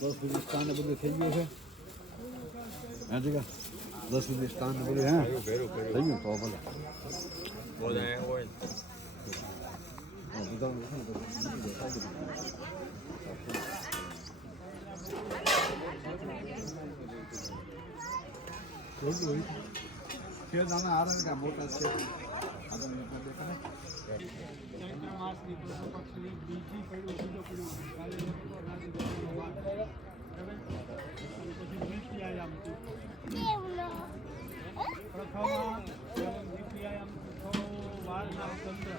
10 સુધી સ્થાન ને બધું થઈ ગયું છે હા ઠીક 10 સુધી સ્થાન ને બધું હે થઈ ગયું તો ભલે બોલાય હોય છે દાના આરંગ કા મોટા છે આગળ દેખાય ચૈત્ર માસની પક્ષની બીજી પડ્યું સીધો પડ્યું કાલે પછી દ્વિતીયાયામ પ્રથમ દ્વિતીયાયામ વાર નામ ચંદ્ર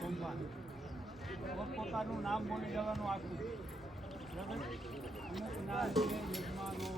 સોમવાર પોતાનું નામ બોલી જવાનું આખું બરાબર અમુક ના છે યજમાનો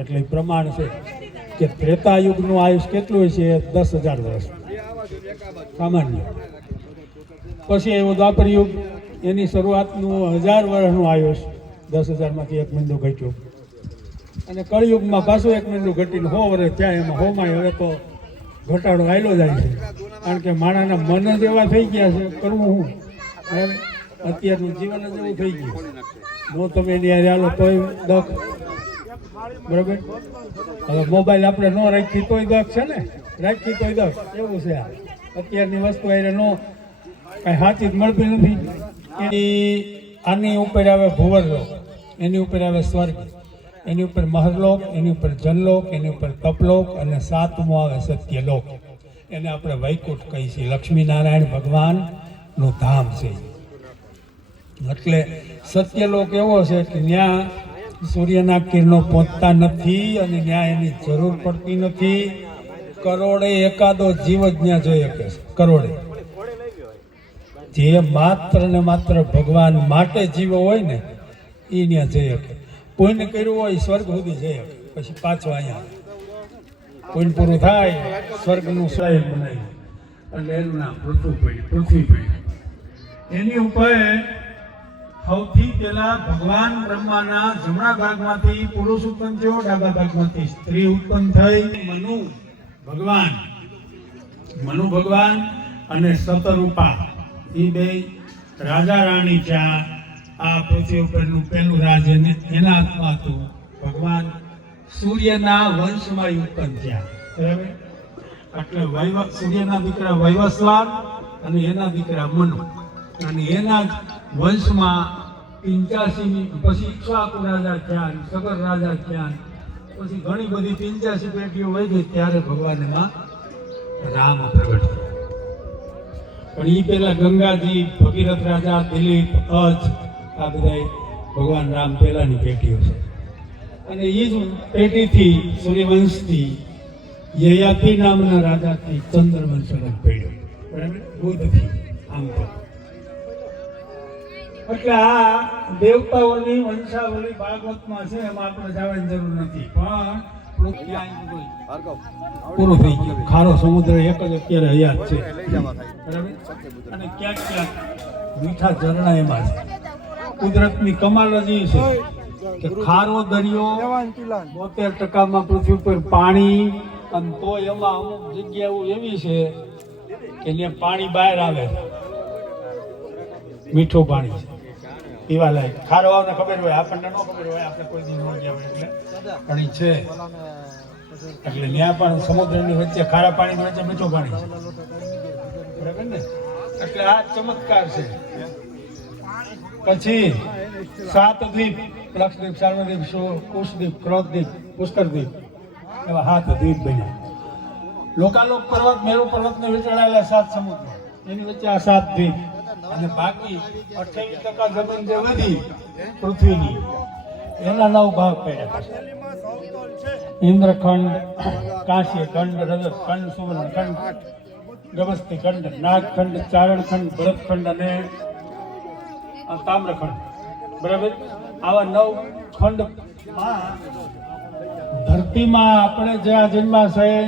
એટલે પ્રમાણ છે કે ત્રેતા યુગનું આયુષ કેટલું હોય છે 10,000 વર્ષ સામાન્ય. પછી એવો દ્વાપર યુગ એની શરૂઆતનું 1000 વર્ષનું આયુષ 10,000માંથી 1 મહિનો ઘટ્યું અને કળિયુગમાં પાછું 1 મહિનો ઘટીને 100 વર્ષ થયા. એમાં 100માં હવે તો ઘટાડો આવેલો જાય છે કારણ કે માણાના મન જ એવા થઈ ગયા છે કરવું હું હવે અત્યારનું જીવન જ એવું થઈ ગયું જો તમે એની હાલો તોય દખ બરાબર. હવે મોબાઈલ આપણે ન રાખી તોય દખ છે ને રાખી તોય દખ એવું છે. અત્યારની વસ્તુ એને નો કાંઈ સાચી જ મળતી નથી. આની ઉપર આવે ભુવરલોક, એની ઉપર આવે સ્વર્ગ, એની ઉપર મહરલોક, એની ઉપર જનલોક, એની ઉપર તપલોક અને 7મો આવે સત્યલોક. એને આપણે વૈકુંઠ કહીએ છીએ. લક્ષ્મીનારાયણ ભગવાનનું ધામ છે. એટલે સત્યલોક એવો છે કે ત્યાં સૂર્યના કિરણો પહોંચતા નથી અને ત્યાં એની જરૂર પડતી નથી. કરોડે એકાદો જીવ જ ત્યાં જોઈ શકે છે. કરોડે જે માત્ર ને માત્ર ભગવાન માટે જીવો હોય ને એ ત્યાં જઈ શકે. પુણ્ય કર્યું હોય સ્વર્ગ સુધી જઈ શકે. પછી પાછો અહીંયા પુણ્ય પૂરું થાય સ્વર્ગનું શહેર બનાવ્યું એટલે એનું નામ પૃથ્વી પડ્યું. એની ઉપર સૌથી પહેલા ભગવાન બ્રહ્માના જમણા ભાગમાંથી પુરુષ ઉત્પન્ન થયો, ડાબા ભાગમાંથી સ્ત્રી ઉત્પન્ન થઈ. મનુ ભગવાન અને શતરૂપા એ બે રાજા રાણી થયા. આ પૃથ્વી ઉપરનું પહેલું રાજ એના હાથમાં હતું. ભગવાન સૂર્યના વંશમાં ઉત્પન્ન થયા બરાબર. એટલે સૂર્યના દીકરા વૈવસ્વાન અને એના દીકરા મનુ અને એના જ વંશમાં 85 પછી ઇક્ષ્વાકુ રાજા થયા, સગર રાજા થયા. પછી ઘણી બધી 85 પેઢીઓ વહી ગઈ ત્યારે ભગવાન એમાં રામ પ્રગટ થયા. પણ એ પેલા ગંગાજી, ભગીરથ રાજા, દિલીપ, અજ આ બધા ભગવાન રામ પહેલાની પેઢીઓ છે. અને એ જ પેઢીથી સૂર્યવંશથી યયાતિ નામના રાજાથી ચંદ્રવંશ પડ્યો બરાબર. બુદ્ધથી આમ તો એટલે આ દેવતાઓની વંશાવલી ભાગવતમાં છે. એમાં આપણે જવાની જરૂર નથી. પણ પૂરું થઈ ગયું. ખારો સમુદ્ર એક જ અત્યારે હયાત છે બરાબર. અને ક્યાંક ક્યાંક મીઠા ઝરણા એમાં છે. કુદરતની કમાલ જ છે કે ખારો દરિયો 72% પૃથ્વી પર પાણી અને તો એમાં અમુક જગ્યાઓ એવી છે કે ત્યાં પાણી બહાર આવે મીઠું પાણી છે પીવા લાયક. ખારો આવને ખબર હોય આપણને ન ખબર હોય આપણે કોઈ દી ન ગયા હોય એટલે પાણી છે. એટલે ત્યાં પણ સમુદ્રની વચ્ચે ખારા પાણીની વચ્ચે મીઠું પાણી છે બરાબર ને. એટલે આ ચમત્કાર છે. પછી 7 દ્વીપ લક્ષદ્વીપ, સાર્વદ્વીપ, કુશદ્વીપ, ક્રોધદ્વીપ, પુષ્કરદ્વીપ એવા 7 દ્વીપ બન્યા. લોકાલોક પર્વત, મેરુ પર્વતને વીંટળાયેલા 7 સમુદ્ર એની વચ્ચે આ 7 દ્વીપ. અને બાકી 28% જમીન જે વધી પૃથ્વીની એના 9 ભાગ પડ્યા. ઇન્દ્રખંડ, કાશી ખંડ, રજત ખંડ, સુવર્ણ ખંડ ગવસ્તી ખંડ, નાગખંડ, ચારણખંડ, ભરતખંડ અને તામ્રખંડ. બરાબર, આવા 9 ખંડમાં ધરતીમાં આપણે જે આ જન્માશય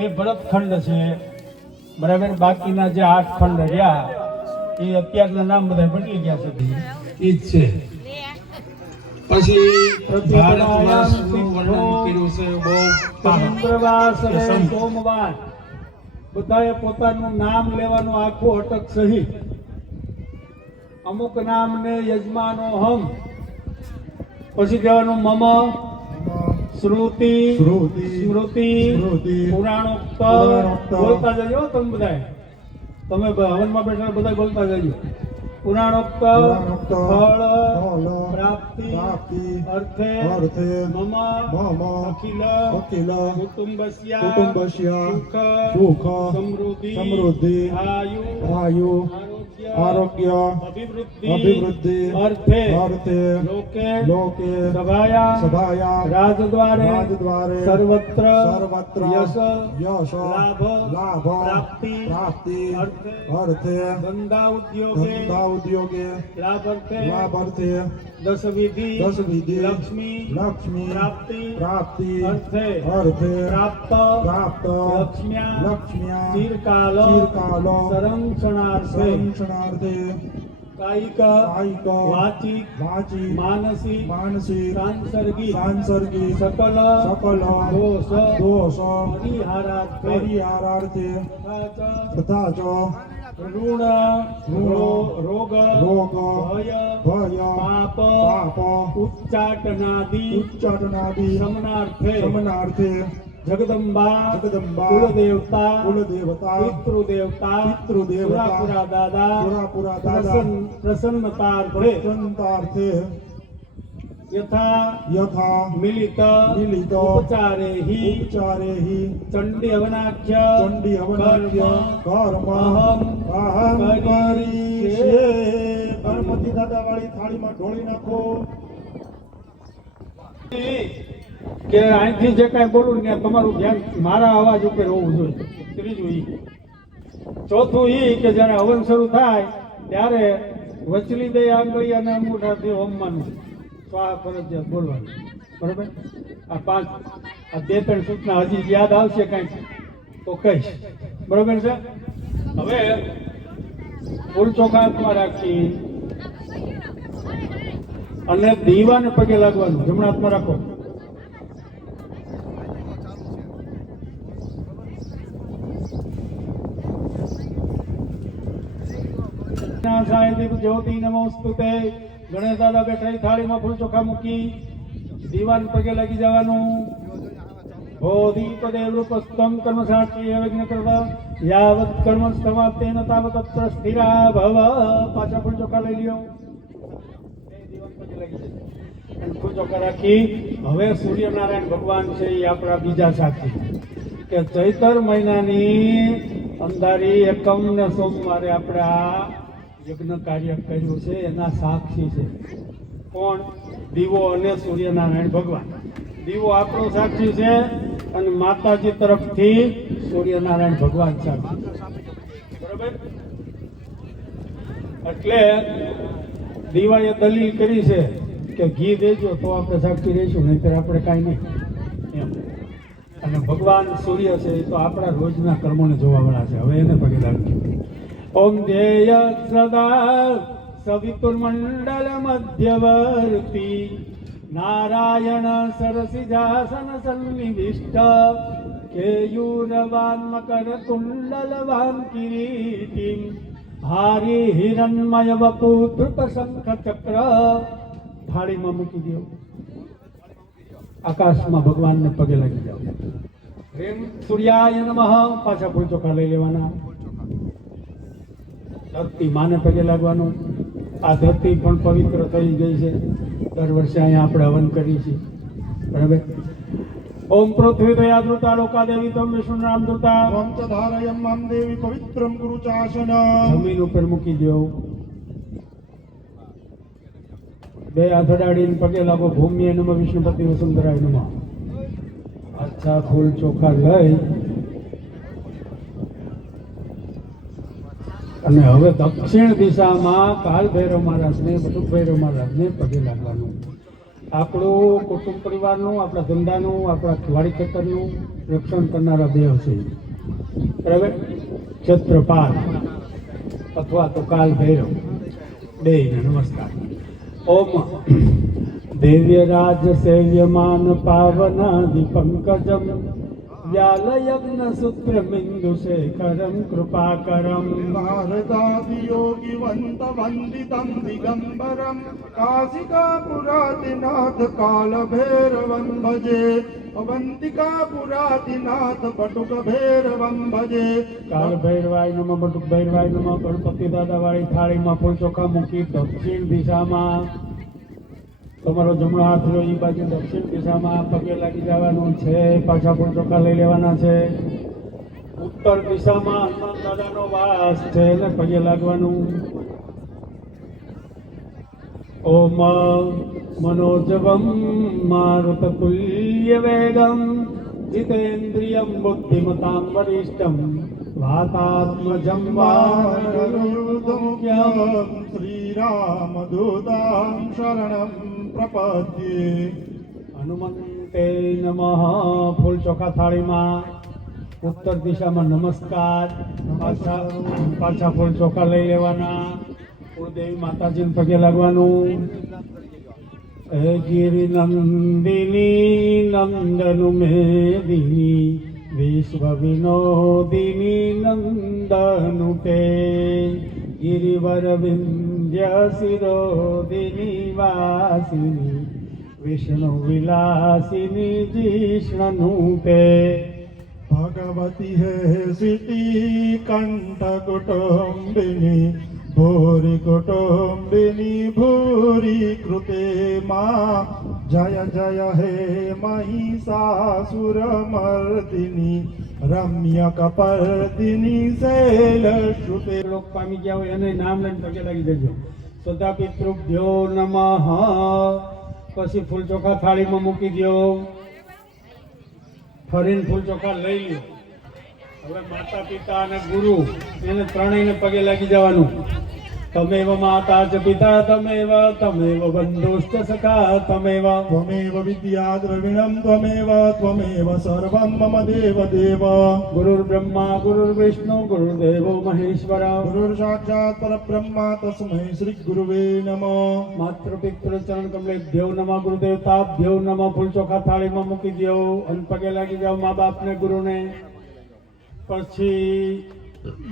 એ ભરતખંડ છે. બરાબર, બાકીના જે 8 ખંડ રહ્યા એ અત્યારના નામ બધા બદલી ગયા છે. એ જ છે. પછી ભારતવાસનું વર્ણન કર્યું છે બહુ ચંદ્રવાસ અને સોમવાર બધાએ પોતાનું નામ લેવાનું આખું અટક સહિત. અમુક નામને યજમાનો હમ, પછી કહેવાનું મમ, શ્રુતિ, સ્મૃતિ, પુરાણોક્ત. બોલતા જજો તમે બધા, તમે હવનમાં બેઠા બધા બોલતા જજો. પુરાણોક્ત, ફળ, પ્રાપ્તિ, અર્થે, મમ, અખિલ, કુટુંબસ્ય, સુખ, સમૃદ્ધિ, આયુ, આરોગ્ય, અભિવૃદ્ધિ, અર્થે, લોકે, સભાયા, રાજદ્વારે, સર્વત્ર, યશ, લાભ, પ્રાપ્તિ, અર્થે, ધંધા ઉદ્યોગે, લાભાર્થે, દશવિધિ, લક્ષ્મી, પ્રાપ્તિ, અર્થે, પ્રાપ્ત, લક્ષ્મ્યા, ચિરકાલ, સંરક્ષણાર્થે, કાયિક, વાચિક, માનસિક, સાંસર્ગિક, સકલ, દોષ, પરિહારાર્થે, તથા ચ ઋણ, રોગ, ભય, પાપ, ઉચ્ચાટનાદિ, શમનાર્થે, જગદંબા, કુલદેવતા, પિતૃદેવતા, સુરાપુરા દાદા, પ્રસન્નતાર્થે, યથા મિલિત, ઉપચારેહિ, ચંડી હવનાખ્ય, કર્મ, અહં કરીએ. ગણપતિ દાદા વાળી થાળીમાં ઢોળી નાખો. કે અહીંથી જે કાંઈ બોલું ને તમારું ધ્યાન મારા અવાજ ઉપર હોવું જોઈએ. ત્રીજું ઈ. ચોથું ઈ કે જ્યારે હવન શરૂ થાય ત્યારે વચલી બે આંગળી અને અંગૂઠાથી હોમવાનું સ્વાહા ફરજિયાત બોલવાનું. બરાબર, આ 5 આ 2-3 સૂચના હજી યાદ આવશે કાંઈક તો કહીશ. બરાબર છે. હવે ફૂલ ચોખા હાથમાં રાખી અને દીવાને પગે લાગવાનું. જમણા હાથમાં રાખો. જ્યોતિ નમોસ્તુતે. ગણેશ દાદા બેઠા થાળીમાં ફૂલ ચોખા મૂકી દીવાન પગે લાગી જવાનું. ભોદીપદેવ રૂપસ્તમ કર્મ સાક્ષી અવિઘ્ન કરવા યાવત કર્મ સમાપ્તેન તાવત તત્ર સ્થિરા ભવ. પાછા ફૂલ ચોખા લઈ લ્યો. દીવાન પગે લાગી જાય અને ફૂલ ચોખા રાખી. હવે સૂર્યનારાયણ ભગવાન છે એ આપણા બીજા સાક્ષી કે ચૈતર મહિનાની અંધારી એકમ ને સોમવારે આપણે આ યજ્ઞ કાર્ય કર્યું છે એના સાક્ષી છે. કોણ? દીવો અને સૂર્યનારાયણ ભગવાન. દીવો આપણો સાક્ષી છે અને માતાજી તરફથી સૂર્યનારાયણ ભગવાન સાક્ષી. બરાબર, એટલે દીવાએ દલીલ કરી છે કે ઘી દેજો તો આપણે સાક્ષી રહીશું, નહીંતર આપણે કાંઈ નહીં એમ. અને ભગવાન સૂર્ય છે એ તો આપણા રોજના કર્મોને જોવાવાળા છે. હવે એને પગે લાગજો. ઓમ ધ્યેય સદા સવિતુર્મંડલ મધ્યવર્તી નારાયણ સરસિજાસન સન્નિવિષ્ટ કેયુરવાન મકર કુંડલવાન કિરીટિમ હારી હિરણમય વપુ ધૃપ શંખ ચક્ર. થાળીમાં મૂકી દો. આકાશમાં ભગવાનને પગે લાગી જાઓ. રેમ સૂર્યાય નમઃ. પાછા ફૂલ ચોખા લઈ લેવાના. ધરતી માને પગે લાગવાનું. આ ધરતી પણ પવિત્ર થઈ ગઈ છે. દર વર્ષે અહીંયા આપણે હવન કરીએ છીએ. બરાબર. ઓમ પૃથ્વી દયાદૃતા લોકાદેવી તમ વિષ્ણુ નામ દૃતા ઓમ ચ ધારયમ મામ દેવી પવિત્રમ ગુરુ ચાસન. જમીન ઉપર મૂકી દો. 2 હાથ અડાડીને પગે લાગો. ભૂમિએ નમઃ વિષ્ણુપતિ વસુંધરાય નમઃ. અચ્છા ફૂલ ચોખા લઈ અને હવે દક્ષિણ દિશામાં કાલ ભૈરવ મહારાજને બટુક ભૈરવ મહારાજને પગે લાગવાનું. આપણું કુટુંબ પરિવારનું, આપણા ધંધાનું, આપણા વાડી ખેતરનું રક્ષણ કરનારા દેવ છે. બરાબર, ક્ષેત્રપાલ અથવા તો કાલ ભૈરવ બેયને નમસ્કાર. ઓમ દેવ્યરાજ સેવ્યમાન પાવનાદિ પંકજમ વ્યાલયજ્ઞ સૂત્રમિંદુ શેખરમ કૃપાકરમ ભારતાદિ યોગીવંત વંદિતમ દિગંબરમ કાશિકાપુરાદિનાથ કાલભૈરવં ભજે અવંતિકાપુરાદિનાથ બટુક ભૈરવં ભજે. કાલ ભૈરવાય નમઃ, બટુક ભૈરવાય નમઃ. ગણપતિ દાદા વાળી થાળીમાં ફૂલ ચોખા મૂકી દક્ષિણ દિશામાં તમારો જમણો હાથ રહ્યો એ બાજુ દક્ષિણ દિશામાં પગે લાગી જવાનું છે. પાછા ફૂલ ચોખા લઈ લેવાના છે. ઉત્તર દિશામાં હનુમાન દાદાનો વાસ છે એને પગે લાગવાનું. ઓમ મનોજવમ મારુતતુલ્ય વેગમ જીતેન્દ્રિયમ બુદ્ધિમતામ વરિષ્ઠમ વાતાત્મજં વાનરયુધમુખ્યમ શ્રીરામદૂતાં શરણં પ્રપદ્યે. હનુમંતે નમઃ. ફૂલ ચોખા થાળીમાં ઉત્તર દિશામાં નમસ્કાર. પાછા ફૂલ ચોખા લઈ લેવાના. કુળદેવી માતાજીને પગે લાગવાનું. હે ગિરિ નંદિની નંદનુ મેદિની વિશ્વ વિનોદિની નંદનુતે ગિરિવર વિંધ્ય શિરોદિની વાસિની વિષ્ણુ વિલાસિની જીષ્ણનુતે. ભગવતી હે સિટી કંઠ કુટુંબિની ભૂરી કુટુંબિની ભૂરી કૃતે મા જય જય હે મહિષાસુરમર્દિની રમ્ય કપર્દિની શૈલશ્રુતે. લોક પામી ગયા હોય એને નામ લઈને પગે લાગી દેજો. સદા પિતૃભ્યો નમઃ. પછી ફૂલ ચોખા થાળીમાં મૂકી દો. ફરીને ફૂલ ચોખા લઈ લો. હવે માતા પિતા અને ગુરુ એને ત્રણેયને પગે લાગી જવાનું. તમેવ માતા ચ પિતા તમેવ બંધુશ્ચ સખા તમેવ ત્વમેવ વિદ્યા દ્રવિણમ ત્વમેવ સર્વં મમ દેવ દેવ. ગુરુર્બ્રહ્મા ગુરુર્વિષ્ણુ ગુરુર્દેવો મહેશ્વર. ગુરુર સાક્ષાત પરબ્રહ્મા તસ્મૈ શ્રી ગુરુવે નમઃ. માતૃપિતૃ ચરણ કમલેભ્યો નમઃ. ગુરુદેવતાભ્યો નમઃ. ફૂલ ચોખા થાળીમાં મૂકી દો અને પગે લાગી જાઓ મા બાપને ગુરુને. પછી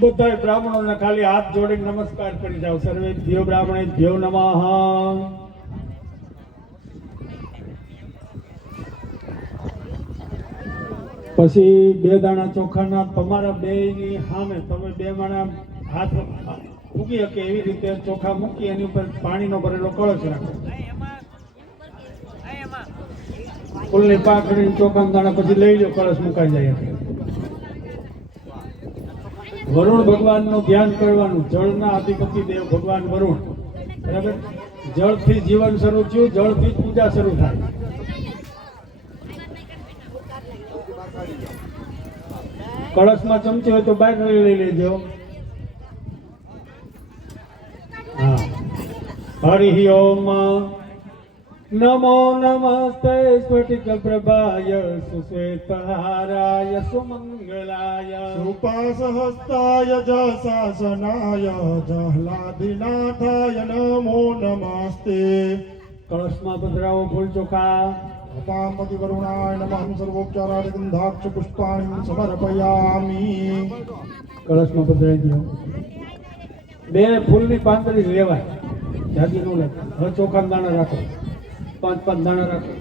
બધા બ્રાહ્મણોને ખાલી હાથ જોડીને નમસ્કાર કરી જાઓ. સર્વેભ્યો બ્રાહ્મણેભ્યો નમઃ. પછી બે દાણા ચોખાના તમારા બેયની સામે તમે બે માણા હાથ મૂકી શકે એવી રીતે ચોખા મૂકી એની ઉપર પાણીનો ભરેલો કળશ રાખો. ફૂલની પાકડી ચોખાના દાણા પછી લઈ લો, કળશ મુકાઈ જાય. વરુણ ભગવાનનું ધ્યાન કરવાનું. જળના અધિપતિ દેવ ભગવાન વરુણ. બરાબર, જળથી જીવન શરૂ થયું, જળથી જ પૂજા શરૂ થાય. કળશમાં ચમચી હોય તો બહાર લઈ લેજો. હા. હરિ ઓમ નમો નમસ્તે સ્ફટિક પ્રભાય સુશ્વેતહારાય સુમંગલાય રૂપાસહસ્તાય જશાસનાય જહલાદિનાથાય નમો નમસ્તે. કળશમાં પધરાવો ફૂલ ચોખા. અપામતિ વરુણાય નમઃ. સર્વોપચારાદિ ગંધાક્ષ પુષ્પાણિ સમર્પયામિ. કળશમાં પધરાવી દો. બે ફૂલની પાંદડી લેવાય, જાજી નું લેવાય. હવે ચોખાના દાણા રાખો, 5 દાણા રાખો.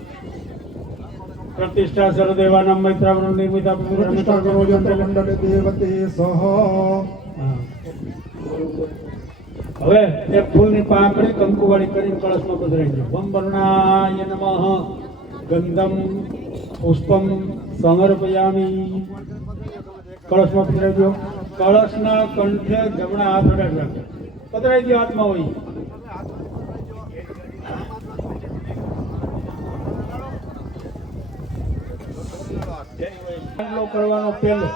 પ્રતિષ્ઠા સર્વદેવાનાં મૈત્રાવરણ નિર્મિતા પ્રતિષ્ઠા કરો જંતમંડળ દેવતે સહ. હવે એક ફૂલની પાંખડી કંકુવાળી કરીને કળશમાં પધરાવી દો. વમ વરુણાય નમઃ. ગંધમ પુષ્પમ સમર્પયામિ. કળશમાં પધરાવી દો. કળશના કંઠે જમણા હાથ અડાડી રાખો. પધરાવી દો હાથમાં હોય. કરવાનો પહેલો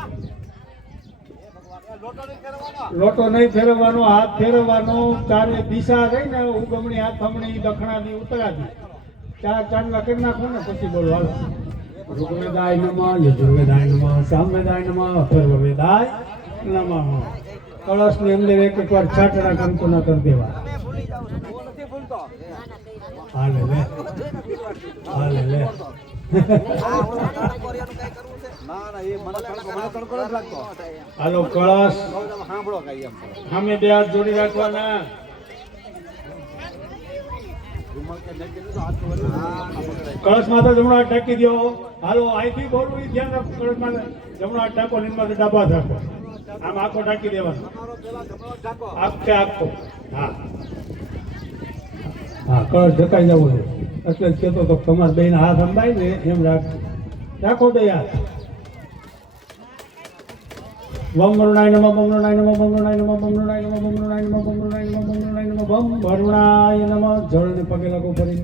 લોટો નહીં ફેરવવાનો, હાથ ફેરવવાનો, ચારે દિશા રહી ને ઉગમણી આથમણી દક્ષિણાની ઉત્તરાની ચાર ચાંદલા કરી નાખો ને પછી બોલો હાલો. ઋગ્વેદાય નમઃ, યજુર્વેદાય નમઃ, સામવેદાય નમઃ, અથર્વવેદાય નમઃ. કળશની અંદર એક વાર છાટડા કંકુના કરી દેવા. હાલે લે, હાલે લે. હાલો કળશ સામે બે હાથ જોડી રાખવાના. કળશ માથે જમણો હાથ ઢાંકી દો. હાલો અહીંથી બોલવું એ ધ્યાન રાખો. કળશ માથે જમણો હાથ ઢાંકો, નીચે ડાબો હાથ રાખો. આમ આખો ઢાંકી દેવાનો, આખે આખો. હા હા, કળશ ઢકાઈ જવો છે. એટલે જ કહેતો તો તમારે બેના હાથ અંબાય ને એમ રાખો બે હાથ. વમ વરુણાય નમઃ, વમ વરુણાય નમઃ, વમ વરુણાય નમઃ, વમ વરુણાય નમઃ, વમ વરુણાય નમઃ, વમ વરુણાય નમઃ, વમ વરુણાય નમઃ, વમ વરુણાય નમઃ. જળને પગે લાગો ભરીને.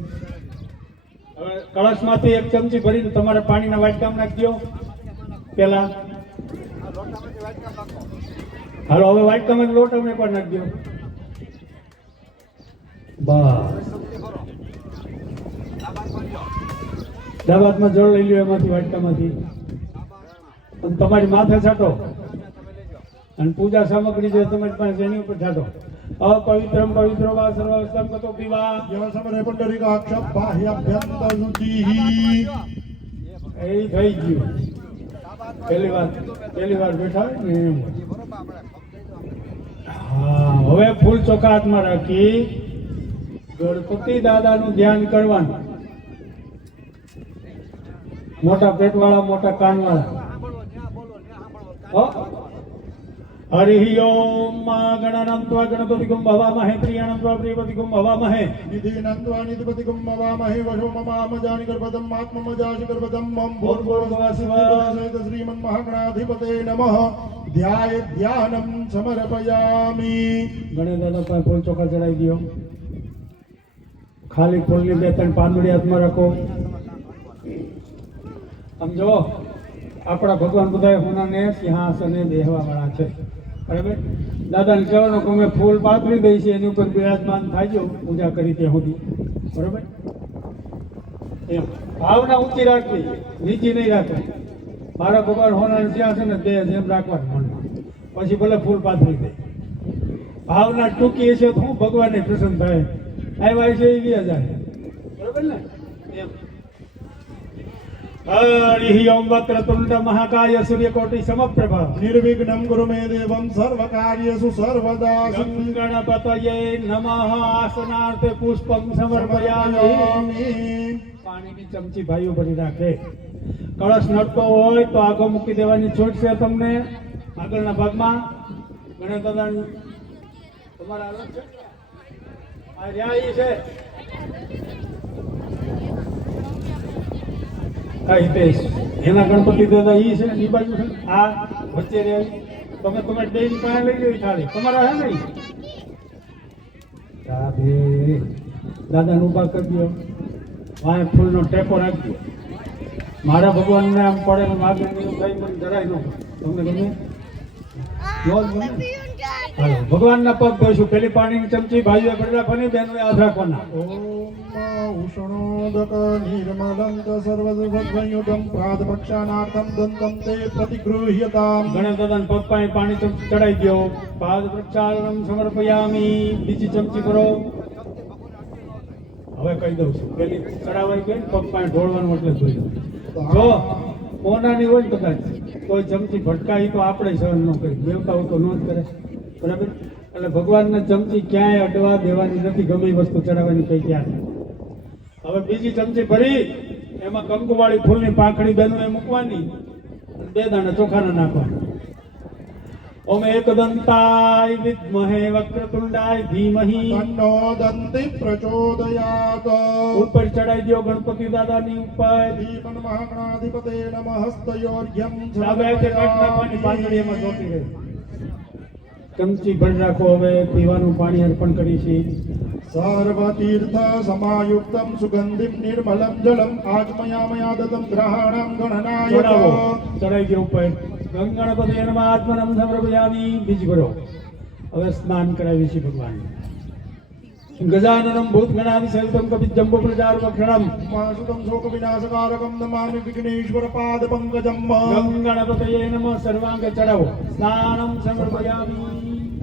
હવે કળશમાંથી એક ચમચી ભરીને તમારે પાણીના વાટકામાં નાખી દો પેલા. હાલો હવે વાટકામાં લોટ અમે એકવાર નાખી દો. બસ ડાબા હાથમાં જળ લઈ લ્યો એમાંથી વાટકામાંથી અને તમારી માથે છાંટો. અને પૂજા સામગ્રી જે તમારી પાસે એની ઉપર છાંટો. અપવિત્રમ પવિત્રો વા સર્વસ્તમ કતો પીવા સમરે પુંડરીકાક્ષ બાહ્યાભ્યંતર શુચિઃ. એ થઈ ગયું. પહેલી વાર બેઠા હોય ને એમ. હા, હવે ફૂલ ચોખા હાથમાં રાખી ગણપતિ દાદાનું ધ્યાન કરવાનું. મોટા પેટવાળા, મોટા કાનવાળા. હરિ ઓમ ગણાનાં ત્વા ગણપતિગુમ ભવામહે, પ્રિયાણાં ત્વા પ્રિયપતિગુમ ભવામહે, નિધિનાં ત્વા નિધિપતિગુમ ભવામહે, વશો મમામજાનિ ગર્ભદમ આત્મમજાસि ગર્ભદમ મમ ભૂર્ભુવઃ સહિત શ્રીમન્મહાગણાધિપતે નમઃ. ધ્યાય ધ્યાનમ સમર્પયામિ. ગણેશ દાદા પાસે ફૂલ ચોખા ચડાવી દો. ખાલી ફૂલની બે ત્રણ પાંદડી હાથમાં રાખો. સમજો આપણા ભગવાન બધા હોનાને સિંહાસને બેહવા વાળા છે. બરાબર, દાદાને કહેવાનું કે અમે ફૂલ પાથરી દઈએ છીએ, એની ઉપર બિરાજમાન થાજો પૂજા કરી ત્યાં સુધી. બરાબર, એમ ભાવના ઊંચી રાખવી, નીચી નહીં રાખવી. મારા ભગવાન હોનાને સિંહાસન બે જેમ રાખવાનું મનમાં, પછી ભલે ફૂલ પાથરી દે. ભાવના ટૂંકી હશે તો હું ભગવાનને પ્રસન્ન થાય. આવ્યા છે એ વ્યા જાય. બરાબર ને એમ. હરિ ઓમ વક્રતુંડ મહાકાય સૂર્યકોટિ સમપ્રભા નિર્વિઘ્નમ ગુરુ મે દેવમ સર્વકાર્યેષુ સર્વદા. ગણપતયે નમઃ. આસનાર્થે પુષ્પમ સમર્પયામિ. પાણીની ચમચી ભાઈઓ ભરી રાખે. કળશ નડતો હોય તો આગળ મૂકી દેવાની છૂટ છે તમને. આગળના ભાગમાં ગણેશ દાદા તમારા અલગ છે. આ રહ્યા ઈ છે. એના ગણપતિ દાદા ઈ છે, ઈ બાજુ છે, આ વચ્ચે રહે. તમે બે પાસે લઈ લો થાળી તમારા હે નહીં. દાદા નું ઉભા કરી દો. વાય ફૂલનો ટેકો રાખજો. મારા ભગવાનને આમ પડે ને માગે કઈ મને જરાય ન તમને ગમે. હાલો ભગવાનના પગ ધોઈશું. પેલી પાણીની ચમચી ભાઈઓ ભરી રાખવાની, બહેનોએ હાથ રાખવાના. ઓમ ઉષ્ણોદક નિર્મલં ચ સર્વસર્વયુગમ પાદપ્રક્ષાનાર્થમ દંતમ તે પ્રતિગૃહ્યતામ. ગણેશ દાદાને પગ પાસે પાણી ચમચી ચડાવી દો. પાદ પ્રક્ષાલનમ સમર્પયામિ. બીજી ચમચી ભરો. હવે કહી દઉં છું, પેલી ચડાવાઈ ગઈ પગ પાસે ઢોળવાનું એટલે ધોઈ દો. જો કોનાની હોય તો કદાચ કોઈ ચમચી ભટકાઈ તો આપણે સહન ન કરી, દેવતા હોય તો ન જ કરે. બરાબર, એટલે ભગવાનને ચમચી ક્યાંય અડવા દેવાની નથી. ગમે એ વસ્તુ ચડાવવાની કઈ ક્યાં. હવે બીજી ચમચી ભરી એમાં કંકુવાળી ફૂલની પાંખડી બેનો મૂકવાની. 2 દાણા ચોખાના નાખવાના. ઓમ એકદંતાય વિદ્મહે વક્રતુંડાય ધીમહિ તન્નો દંતિ પ્રચોદયાત. ઉપર ચડાઈ દો ગણપતિ દાદાની ઉપર. શ્રીમન્મહાગણાધિપતે નમઃ. હસ્તયોર્ઘ્યમ ડાબે હાથે કાઢ નાખવાની પાંદડી એમાં ચોટી રહે. ચમચી ભરી રાખો. હવે પીવાનું પાણી અર્પણ કરીશું. સર્વતીર્થ સમાયુક્તમ સુગંધિમ નિર્મલમ જલમ આજમયા મયા દત્તમ ગ્રહાણમ ગણનાય. ચડાવો. ચડાઈ દો ઉપર. ગંગણપતિ નમઃ આત્મનમ સમર્પયામિ. બીજ ભરો. હવે સ્નાન કરાવી છે ભગવાન. ગજાનનમ ભૂતગણાધિસેવિતમ કપિજ્જંબો પ્રજારવક્ષણમ માસુતમ શોક વિનાશકારકમ નમામિ વિઘ્નેશ્વર પાદ પંકજમ. ગંગણપતયે નમઃ. સર્વાંગ ચડાવો. સ્નાનમ સમર્પયામિ.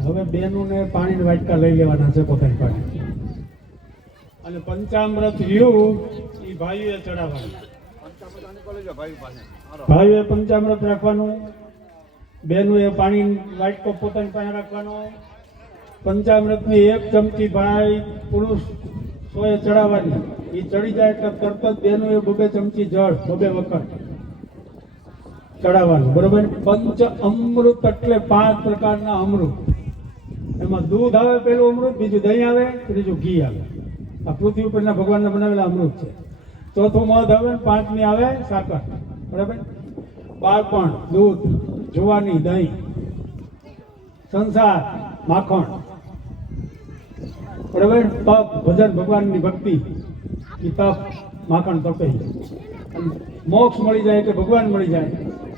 હવે બેનુને પાણીના વાટકા લઈ લેવાના છે પોતાની પાસે, અને પંચામૃત રહ્યું એ ભાઈઓએ ચડાવવાનું. ભાઈઓએ પંચામૃત રાખવાનું, બેનુએ પાણી વાટકો પોતાની પાસે રાખવાનો. પંચામૃતની એક ચમચી ભાઈ પુરુષ સોએ ચડાવવાની. એ ચડી જાય એટલે તરત જ બેનુએ બબે ચમચી જળ બબે વખત ચડાવવાનું. બરોબર. પંચ અમૃત એટલે 5 પ્રકારના અમૃત. એમાં દૂધ આવે પેલું અમૃત, બીજું દહીં આવે, ત્રીજું ઘી આવે. આ પૃથ્વી ઉપરના ભગવાનના બનાવેલા અમૃત છે. ચોથું મધ આવે, 5મી આવે સાકર. બરાબર. બાળપણ, દૂધ, જુવાની, દહીં, સંસાર, માખણ. બરાબર. તપ, ભજન, ભગવાનની ભક્તિ, એ તપ, માખણ તપે. મોક્ષ મળી જાય કે ભગવાન મળી જાય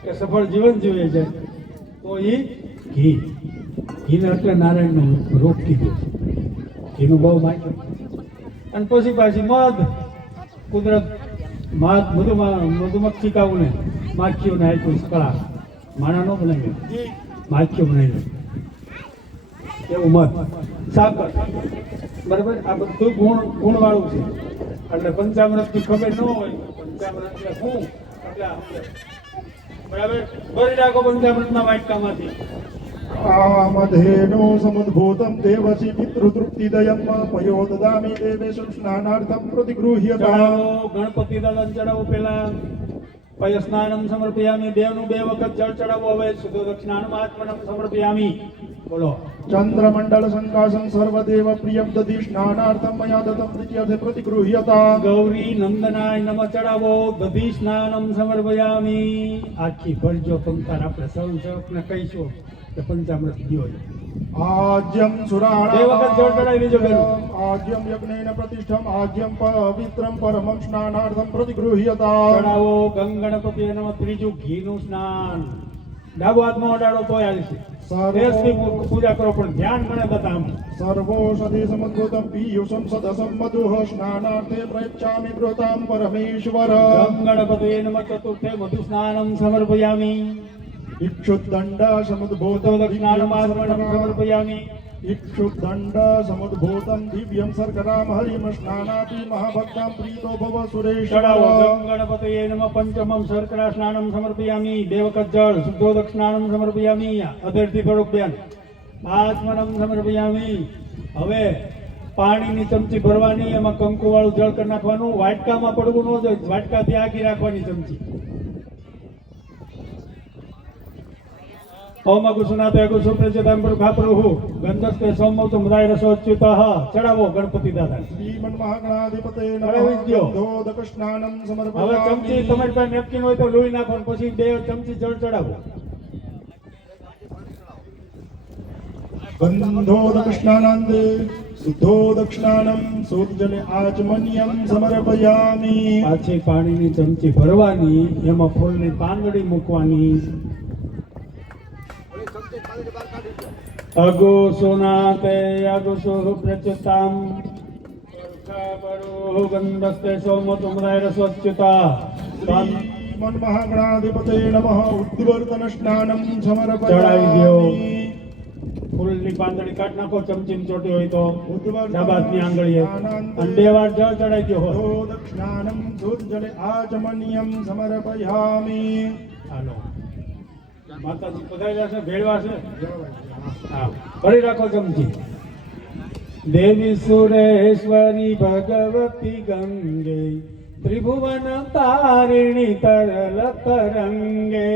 કે સફળ જીવન જીવે જાય તો એ ઘી. ઘીને એટલે નારાયણનું રૂપ કીધું. ઘીનું બહુ માન્યું. અને પછી પાછી મધ, કુદરત મધુમક્ષિકાઓને માખીઓને આપ્યું કળા. માણા નો બનાવ્યું, માખીઓ બનાવ્યું એવું મધ. સાકર. બરાબર. આ બધું ગુણવાળું છે. એટલે પંચામૃતની ખબર ન હોય પંચામૃત એટલે શું એટલે બરાબર. ભરી રાખો પંચામૃતના વાટકામાંથી. આમધેનો સમુદ્ભૂતમ દેવસી પિતૃતૃપ્તિદયમ પયો દદામિ દેવેશુ સ્નાનાર્થમ પ્રતિગૃહ્યતા. ચડાવો ગણપતિ દાદાને ચડાવો. પેલા પય સ્નાનમ સમર્પયામિ. બેનું 2 વખત જળ ચડાવો. હવે શુદ્ધ દક્ષિણાનમ આત્મનમ સમર્પયામિ. બોલો. ચંદ્રમંડળ સંકાશમ સર્વદેવ પ્રિયમ દધિ સ્નાનાર્થમ મયા દત્તમ દ્વિતીયથે પ્રતિગૃહ્યતા. ગૌરી નંદનાય નમઃ ચડાવો. દધી સ્નાનમ સમર્પયામિ. આખી ભરજો તમતાર. આપણે સૌને કહીશું કે પંચામૃત ગયો. આજ્યમ સુરાણા 2 વખત જળ ચડાવી દેજો બેનું. આજ્યમ યજ્ઞેન પ્રતિષ્ઠમ આજ્યમ પવિત્રમ પરમં સ્નાનાર્થમ પ્રતિગૃહ્યતા. ચડાવો ગંગણપતિ નમઃ. ત્રીજું ઘીનું સ્નાન. ડાબો હાથમાં ઓડાડો તોય આવી છે. દેશની પૂજા કરો પણ ધ્યાન ગણે બધા આમ. સર્વોષધિ સમદ્ભૂતમ પીયુષમ સદસમ મધુઃ સ્નાનાર્થે પ્રયચ્છામિ ગૃહતામ પરમેશ્વર. ગંગણપતયે નમઃ. ચતુર્થે મધુ સ્નાનમ સમર્પયામિ. ઇક્ષુદંડ સમુદ્ભૂતમ દક્ષિણાનમાત્મનમ સમર્પયામિ. ઇક્ષુદંડ સમુદ્ભૂતમ દિવ્યમ શર્કરામ હરિમ સ્નાનાતિ મહાભક્તામ પ્રીતો ભવ સુરેશ. ચડાવો ગંગણપતયે નમઃ. પંચમમ શર્કરા સ્નાનમ સમર્પયામિ. 2 વખત જળ. શુદ્ધો દક્ષિણાનમ સમર્પયામિ. અધરથી થોડુંક બેન. આત્મનમ સમર્પયામિ. હવે પાણીની ચમચી ભરવાની, એમાં કંકુ વાળું જળ કરી નાખવાનું. વાટકામાં પડવું ન જોઈએ. વાટકાથી આગી રાખવાની ચમચી. ઓમ અગુસુનાથ અગુસુ પ્રચેતામ પ્રખાપ્રુહુ ગંધસ્તે સોમૌત મુદાય રસોચ્યુતઃ. ચડાવો ગણપતિ દાદા. શ્રીમન મહાગણાધિપતે ચડાવી જ દ્યો. નમઃ. દક્ષિણાનમ હવે સમર્પયામિ. ચમચી તમારી પાસે નેપકિન હોય તો લોહી નાખો, અને પછી 2 ચમચી જળ ચડાવો. ગંધો દક્ષિણાનંદે શુદ્ધો દક્ષિણાનમ શુદ્ધજલે આચમન્યમ સમર્પયામિ. પાછી પાણીની ચમચી ભરવાની, એમાં ફૂલની પાંદડી મૂકવાની. અગો સોનાતે અગુસુ પ્રચિતામ પ્રખાપરો ગંધસ્તે સોમતુમરાય રસોચ્યુતા. શ્રીમન મહાગણાધિપતે નમઃ. ઉદ્વર્તન સ્નાનમ ચડાવી દ્યો. સમર્પયામિ. ફૂલની પાંદડી કાઢ નાખો, ચમચીની ચોટી હોય તો ઉદ્વર્તન ડાબાની આંગળીએ, અને 2 વાર જળ ચડાવી દો. શુદ્ધો દક્ષિણાનમ શુદ્ધજલે આચમન્યમ સમર્પયામિ. હાલો માતાજી પધાર્યા છે, ભેળવા છે. હા, ભરી રાખો ચમચી. દેવી સુરેશ્વરી ભગવતી ગંગે ત્રિભુવન તારિણી તરલ તરંગે.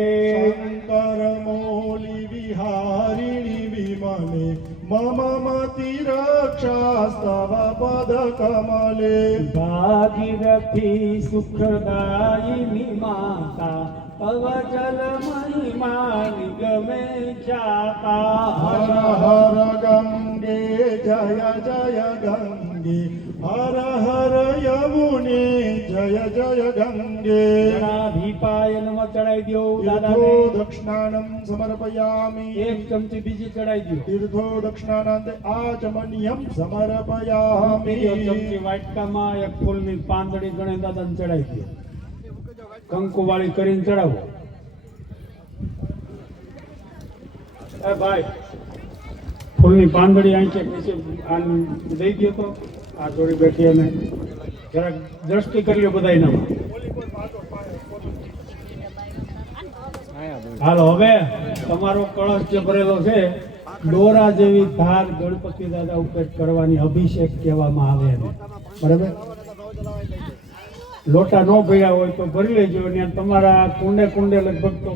શંકર મૌલી વિહારિણી વિમલે મમ મતિ રક્ષાસ્તવ પદ કમલે. ભાગીરથી સુખદાયિની માતા અવચલ મહિમા નિગમે ખ્યાતા હર હર ગંગે જય જય ગંગે હર હર યમુને જય જય ગંગે જણાભીપાય નમઃ ચડાઈ દો તીર્થો દાદાને દક્ષિણાનમ સમર્પયામિ એક ચમચી બીજી ચડાઈ દો તીર્થો દક્ષિણાનંદ આચમનિયમ બીજો સમર્પયામિ ચમચી વાટકામાં એક ફૂલની પાંદડી ગણે દાદાને ચડાઈ દો કંકુ વાળી કરીને ચડાવો એ ભાઈ ફૂલની પાંદડી આંખે નીચે આમ દઈ ગયો તો આ જોડી બેઠી અને જરાક દ્રષ્ટિ કરી લો બધા એનામાં હાલો હવે તમારો કળશ જે ભરેલો છે દોરા જેવી ધાર ગણપતિ દાદા ઉપર કરવાની અભિષેક કહેવામાં આવે એને બરાબર લોટા ન ભર્યા હોય તો ભરી લેજો અને તમારા કુંડે કુંડે લગભગ તો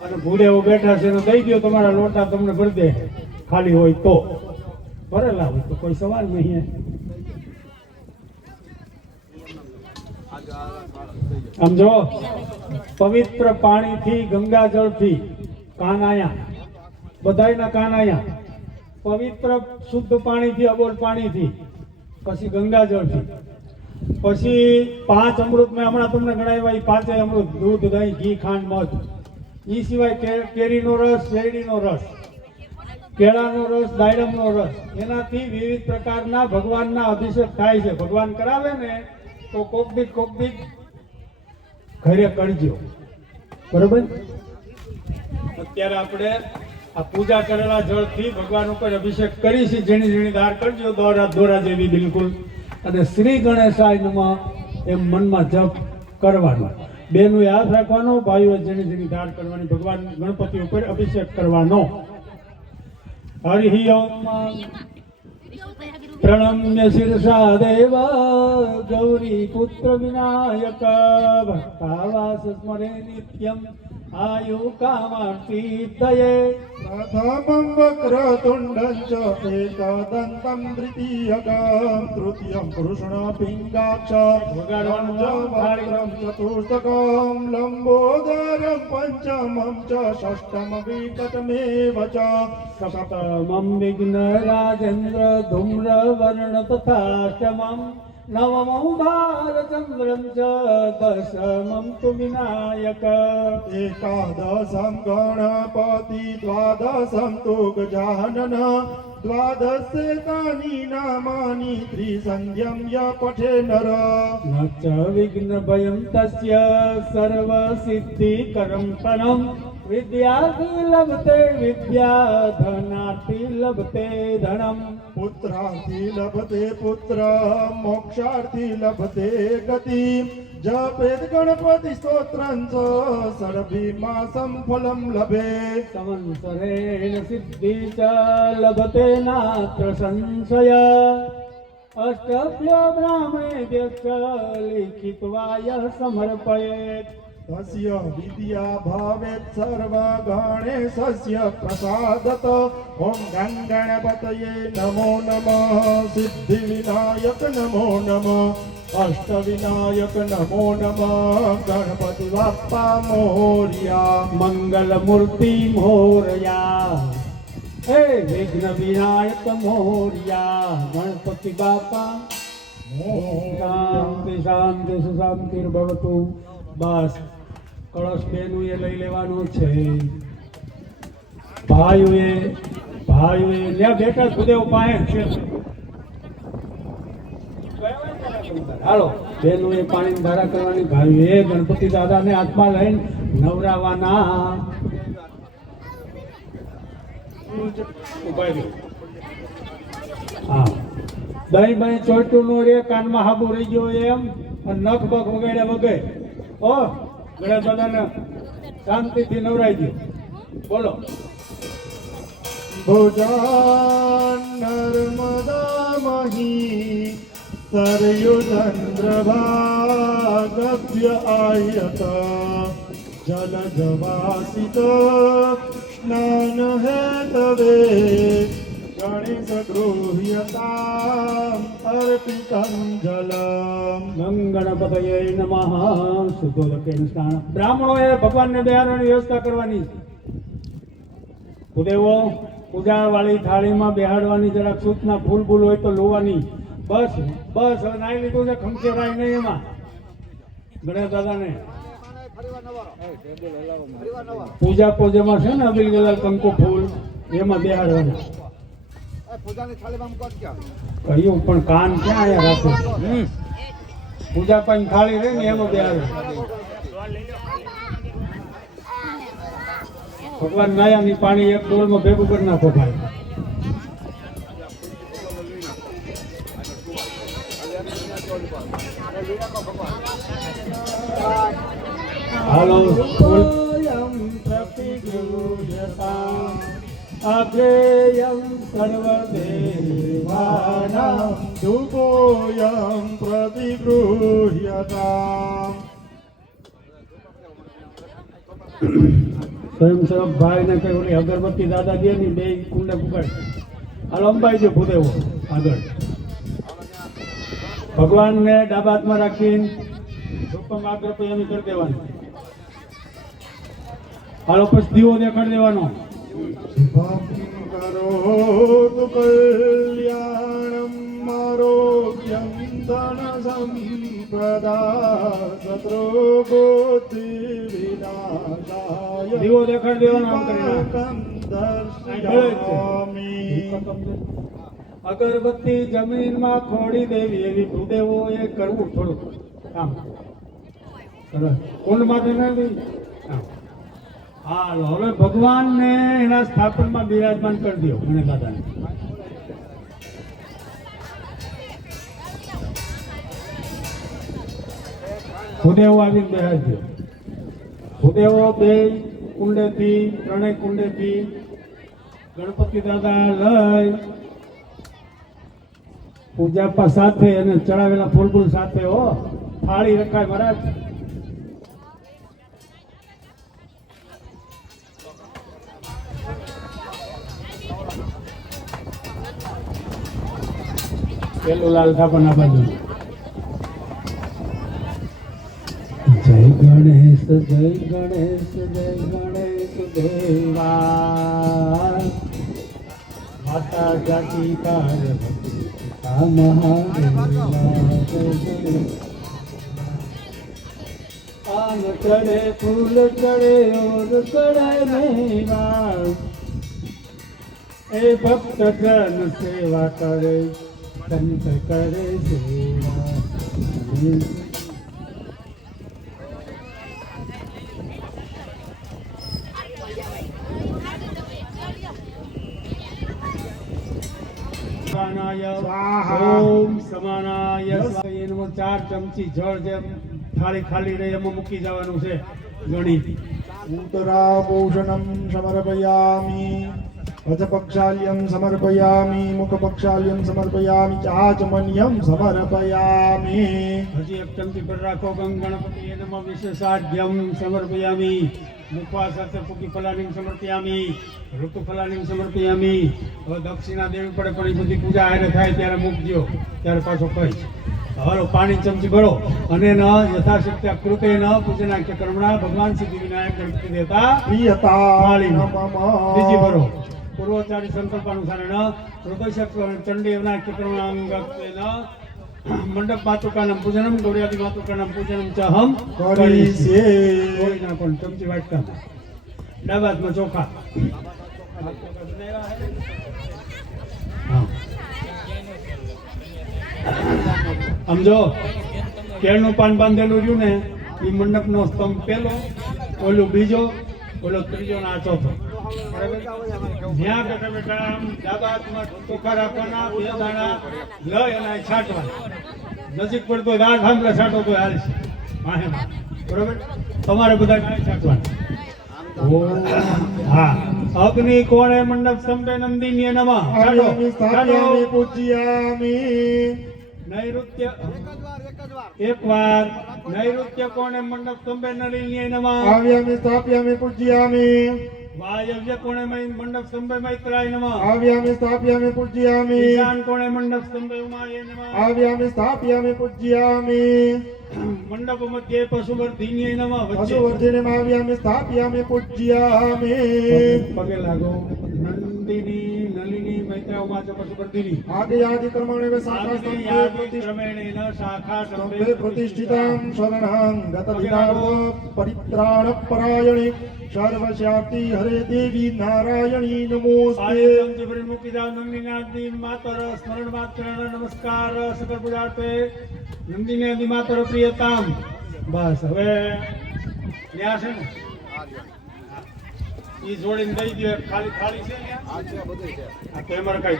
અને ભૂડેઓ બેઠા છે એને દઈ દો તમારા લોટા તમને ભરી દે ખાલી હોય તો ભરેલા હોય તો કોઈ સવાલ નહીં આમ જો પવિત્ર પાણીથી ગંગાજળથી કાનાયા બધાયના કાનાયા પવિત્ર શુદ્ધ પાણીથી અબોલ પાણીથી પછી ગંગાજળથી પછી 5 અમૃત મેં હમણાં તમને ગણાવ્યા એ 5 અમૃત દૂધ દહીં ઘી ખાંડ મધ એ સિવાય કેરીનો રસ શેરડીનો રસ કેળાનો રસ દાડમનો રસ એનાથી વિવિધ પ્રકારના ભગવાનના અભિષેક થાય છે ભગવાન કરાવે ને તો કોક બીજ ઘરે કરજો બરોબર અત્યારે આપણે આ પૂજા કરેલા જળથી ભગવાન ઉપર અભિષેક કરી છે જેની જેની ધાર કરજો દોરા જેવી બિલકુલ અને શ્રી ગણેશાય નમઃ એમ મનમાં જપ કરવાનો બેનું યાદ રાખવાનો ભાઈઓ જેની જેની ધાર કરવાની ભગવાન ગણપતિ ઉપર અભિષેક કરવાનો હરિ ઓમ પ્રણમ્ય શિરસા દેવ ગૌરી પુત્ર વિનાયક ભક્તાવાસ સ્મરે નિત્યમ આયુ કામાર્તિતયે પ્રથમં વક્રતુંડં ચ એકદંतं દ્વિતીયકં તૃતીયં કૃષ્ણ પિંગાક્ષ વક્રમ ચતુર્થકં લંબોદરં પંચમં ચ ષષ્ઠમ વિકટમેવ ચ સપ્તમં વિઘ્ન રાજેન્દ્ર ધૂમ્ર વર્ણ તથાષ્ટમં નવમં ભારચંદ્રં ચ દશમં તુ વિનાયક એકાદશં ગણપતિ દ્વાદશં તુ ગજાનન દ્વાદશેતાनि નામાनि ત્રિસંધ્યં ય પઠે નર ન ચ વિઘ્ન ભયં તસ્ય સર્વ સિદ્ધિકરં તનમ વિદ્યાર્થી લભતે વિદ્યા ધનાર્થી લભતે ધનમ પુત્રાર્થી લભતે પુત્ર મોક્ષાર્થી લભતે ગતિ જપેત ગણપતિ સ્તોત્રં ચ સર્વભીમાસં ફલં લભે સંવત્સરેણ સિદ્ધિ ચ લભતે નાત્ર સંશય અષ્ટભ્ય બ્રાહ્મણેભ્યશ્ચ લિખિત્વા યઃ સમર્પયેત તસ્ય વિદ્યા ભાવેત સર્વ ગણેશસ્ય પ્રસાદત ઓમ ગણપતયે નમો નમઃ સિદ્ધિ વિનાયક નમો નમઃ અષ્ટ વિનાયક નમો નમઃ ગણપતિ બાપ્પા મોર્યા મંગલ મૂર્તિ મોરયા હે વિઘ્ન વિનાયક મોરયા ગણપતિ બાપા શાંતિ શાંતિ શાંતિર્ભવતુ બસ કળશ બેનું એ લઈ લેવાનું છે ભાઈઓએ ત્યાં બેઠા સુદેવ પાસે છે હાલો બેનું એ પાણીની ધારા કરવાની ભાઈઓએ ગણપતિ દાદાને હાથમાં લઈને નવરાવાના ઉભા રહ્યો હા દહીં બહીં ચોટું નો રે કાનમાં હાબુ રહી ગયો એમ અને નખ બખ વગાડ્યા વગર ઓ ગણેશ દાદાને શાંતિથી નવરાઈ દો બોલો ભુજાન નર્મદા મહી સરયુ ચંદ્રભાગભ્ય આયત જલજવાસિત સ્નાન હેતવે ગણેશ ગૃહ્યતા अर्पितं जलम् ગંગ ગણપતયે નમઃ. શુદ્ધોદકેન સ્નાન. બ્રાહ્મણોએ ભગવાનને બેહાડવાની વ્યવસ્થા કરવાની. ભૂદેવો પૂજા વાળી થાળીમાં બેહાડવાની જરાક સૂચના. ફૂલ ફૂલ હોય તો લોવાની. બસ બસ હવે નાઈ લીધું છે, ખમખેરાય નહીં એમાં. ગણેશ દાદાને પૂજા પૂજામાં છે ને અબીલ ગુલાલ કંકુ ફૂલ એમાં બેહાડવાનું. કહ્યું પણ કાન ક્યાં આયા રાખે. પૂજા પાણી થાળી રહે ને એમાં બેહાડે. ભગવાન નાયાની પાણી એક ડોલમાં ભેગું કરી નાખો ભાઈ. હાલો અગ્રેયમ સર્વદેવાનાં धूपोऽयं प्रतिगृह्यताम् સ્વયંસેવક ભાઈ ને કઈ ઓલી અગરબત્તી દાદા દે ની બે કુંડે પુગાડ. હાલો અંબાઈ જો ભૂદેવો આગળ. ભગવાનને ડાબા હાથમાં રાખીને ધૂપમ આગ્રપયામી કરી દેવાનું. હાલો પછી દીવો દેખાડી દેવાનો. शुभं करोतु कल्याणम् आरोग्यं धनसम्पदा शत्रुबुद्धिविनाशाय દીવો દેખાડી દેવાનો આમ કરીને. दर्शयामि અગરબત્તી જમીનમાં ખોડી દેવી એવી ભૂદેવો એ કરવું થોડુંક કામ. કુંડ માટે નથી. હાલો હવે ભગવાનને એના સ્થાપનમાં બિરાજમાન કરી દો. ગણેશ દાદાને ભૂદેવો આવીને બેહાડી દો. ભૂદેવો બે કુંડેથી ત્રણેય કુંડેથી ગણપતિ દાદા લઈ પૂજા સાથે અને ચડાવેલા ફૂલફૂલ સાથે હો થાળી રખાય મહારાજ. પેલું લાલ થાપણ આ બાજુ. જય ગણેશ જય ગણેશ જય ગણેશ દેવા માતા જાતિ પાર્વતી મહાદેવા. આમ ચડે ફૂલ ચડે ઓર ચડે મેવા એ ભક્ત જન સેવા કરે સંત કરે સેવા. ઓમ સમાનાય સ્વાહા. એમાં 4 ચમચી જળ જેમ થાળી ખાલી રહે એમાં મૂકી જવાનું છે. ગણી उत्तराभूषणं समर्पयामि वचपक्षाल्यं समर्पयामि मुखपक्षाल्यं समर्पयामि चाचमन्यं समर्पयामि. હજી 1 ચમચી પર રાખો. ગંગ ગણપતિ નમઃ વિશેષાઢ્યમ સમર્પયામિ. મુખવા સાથે પુકી ફલાનિમ સમર્પયામિ. ઋતુ ફલાનિમ સમર્પયામિ. હવે દક્ષિણા દેવી પડે પણ એ બધી પૂજા હારે થાય ત્યારે મૂકજો. ત્યારે પાછો કહીશ. હાલો પાણી ચમચી ભરો અને ન યથાશક્તિ કૃતે ન પૂજના કર્મણા ભગવાન સિદ્ધિ વિનાયક ગણપતિ દેવતા प्रियता બીજી ભરો. પૂર્વોચ્ચારી સંકલ્પાનુસારે ન હૃદયશક ચંડી વિનાયક કર્મણાંગ મંડપ માતુકાનમ પૂજનમ ગૌર્યાદિ માતુકાનમ પૂજનમ ચ હમ કરીએ. કોઈ ના પણ ચમચી વાટકા. ડાબા હાથમાં ચોખા. સમજો કેળનું પાન બાંધેલું રહ્યું ને એ મંડપનો સ્તંભ પેલો, ઓલું બીજો, ઓલો ત્રીજો ને આ ચોથો. જ્યાં બેઠા બેઠા આમ ડાબા હાથમાં ચોખા રાખવાના, 2 દાણા લઈ અને છાંટવાના. નજીક પડતો દાળ સાંભળે છાંટો તો હાલશે. બરોબર તમારે બધા છાંટવાના. હા અગ્નિ કોણે મંડપ સ્તંભે નંદિની નમઃ. आयामि स्थापयामि पूजयामि નૈઋત્ય એકવાર નૈઋત્ય કોણે મંડપ સ્તંભે નલિની નમઃ. आयामि स्थापयामि पूजयामि વાયવ્ય કોણે મંડપ સ્તંભે મૈત્રાય નમઃ आव्यामि स्थापयामि पूजयामि ઈશાન કોણે મંડપ સ્તંભે ઉમાય નમઃ आव्यामि स्थापयामि पूजयामि મંડપ મધ્યે પશુવર્ધિન્યે નમઃ વચ્ચે पशुवर्धिनीम् आव्यामि स्थापयामि पूजयामि પગે લાગો નંદિની નલિની મૈત્રા ઉમા ચ પશુવર્ધિની आदि आदि क्रमेण शाखा આદિની स्तंभे આદિ ક્રમેણેન શાખા स्तंभे સ્તંભે प्रतिष्ठितां शरणां गतविनार्थ परित्राणपरायणे सर्वशाक्ति हरे देवी नारायणी नमोस्ते આદિ સંત મુકી જાઓ નંદિની આદિ માતર સ્મરણ માત્ર નમસ્કાર સકળ પૂજાર્થે નંદિની આદિ માતર પ્રિયતામ બસ હવે ન્યા છે ને ઈ જોડીને દઈ દે ખાલી ખાલી છે ને આ કેમેરા કઈ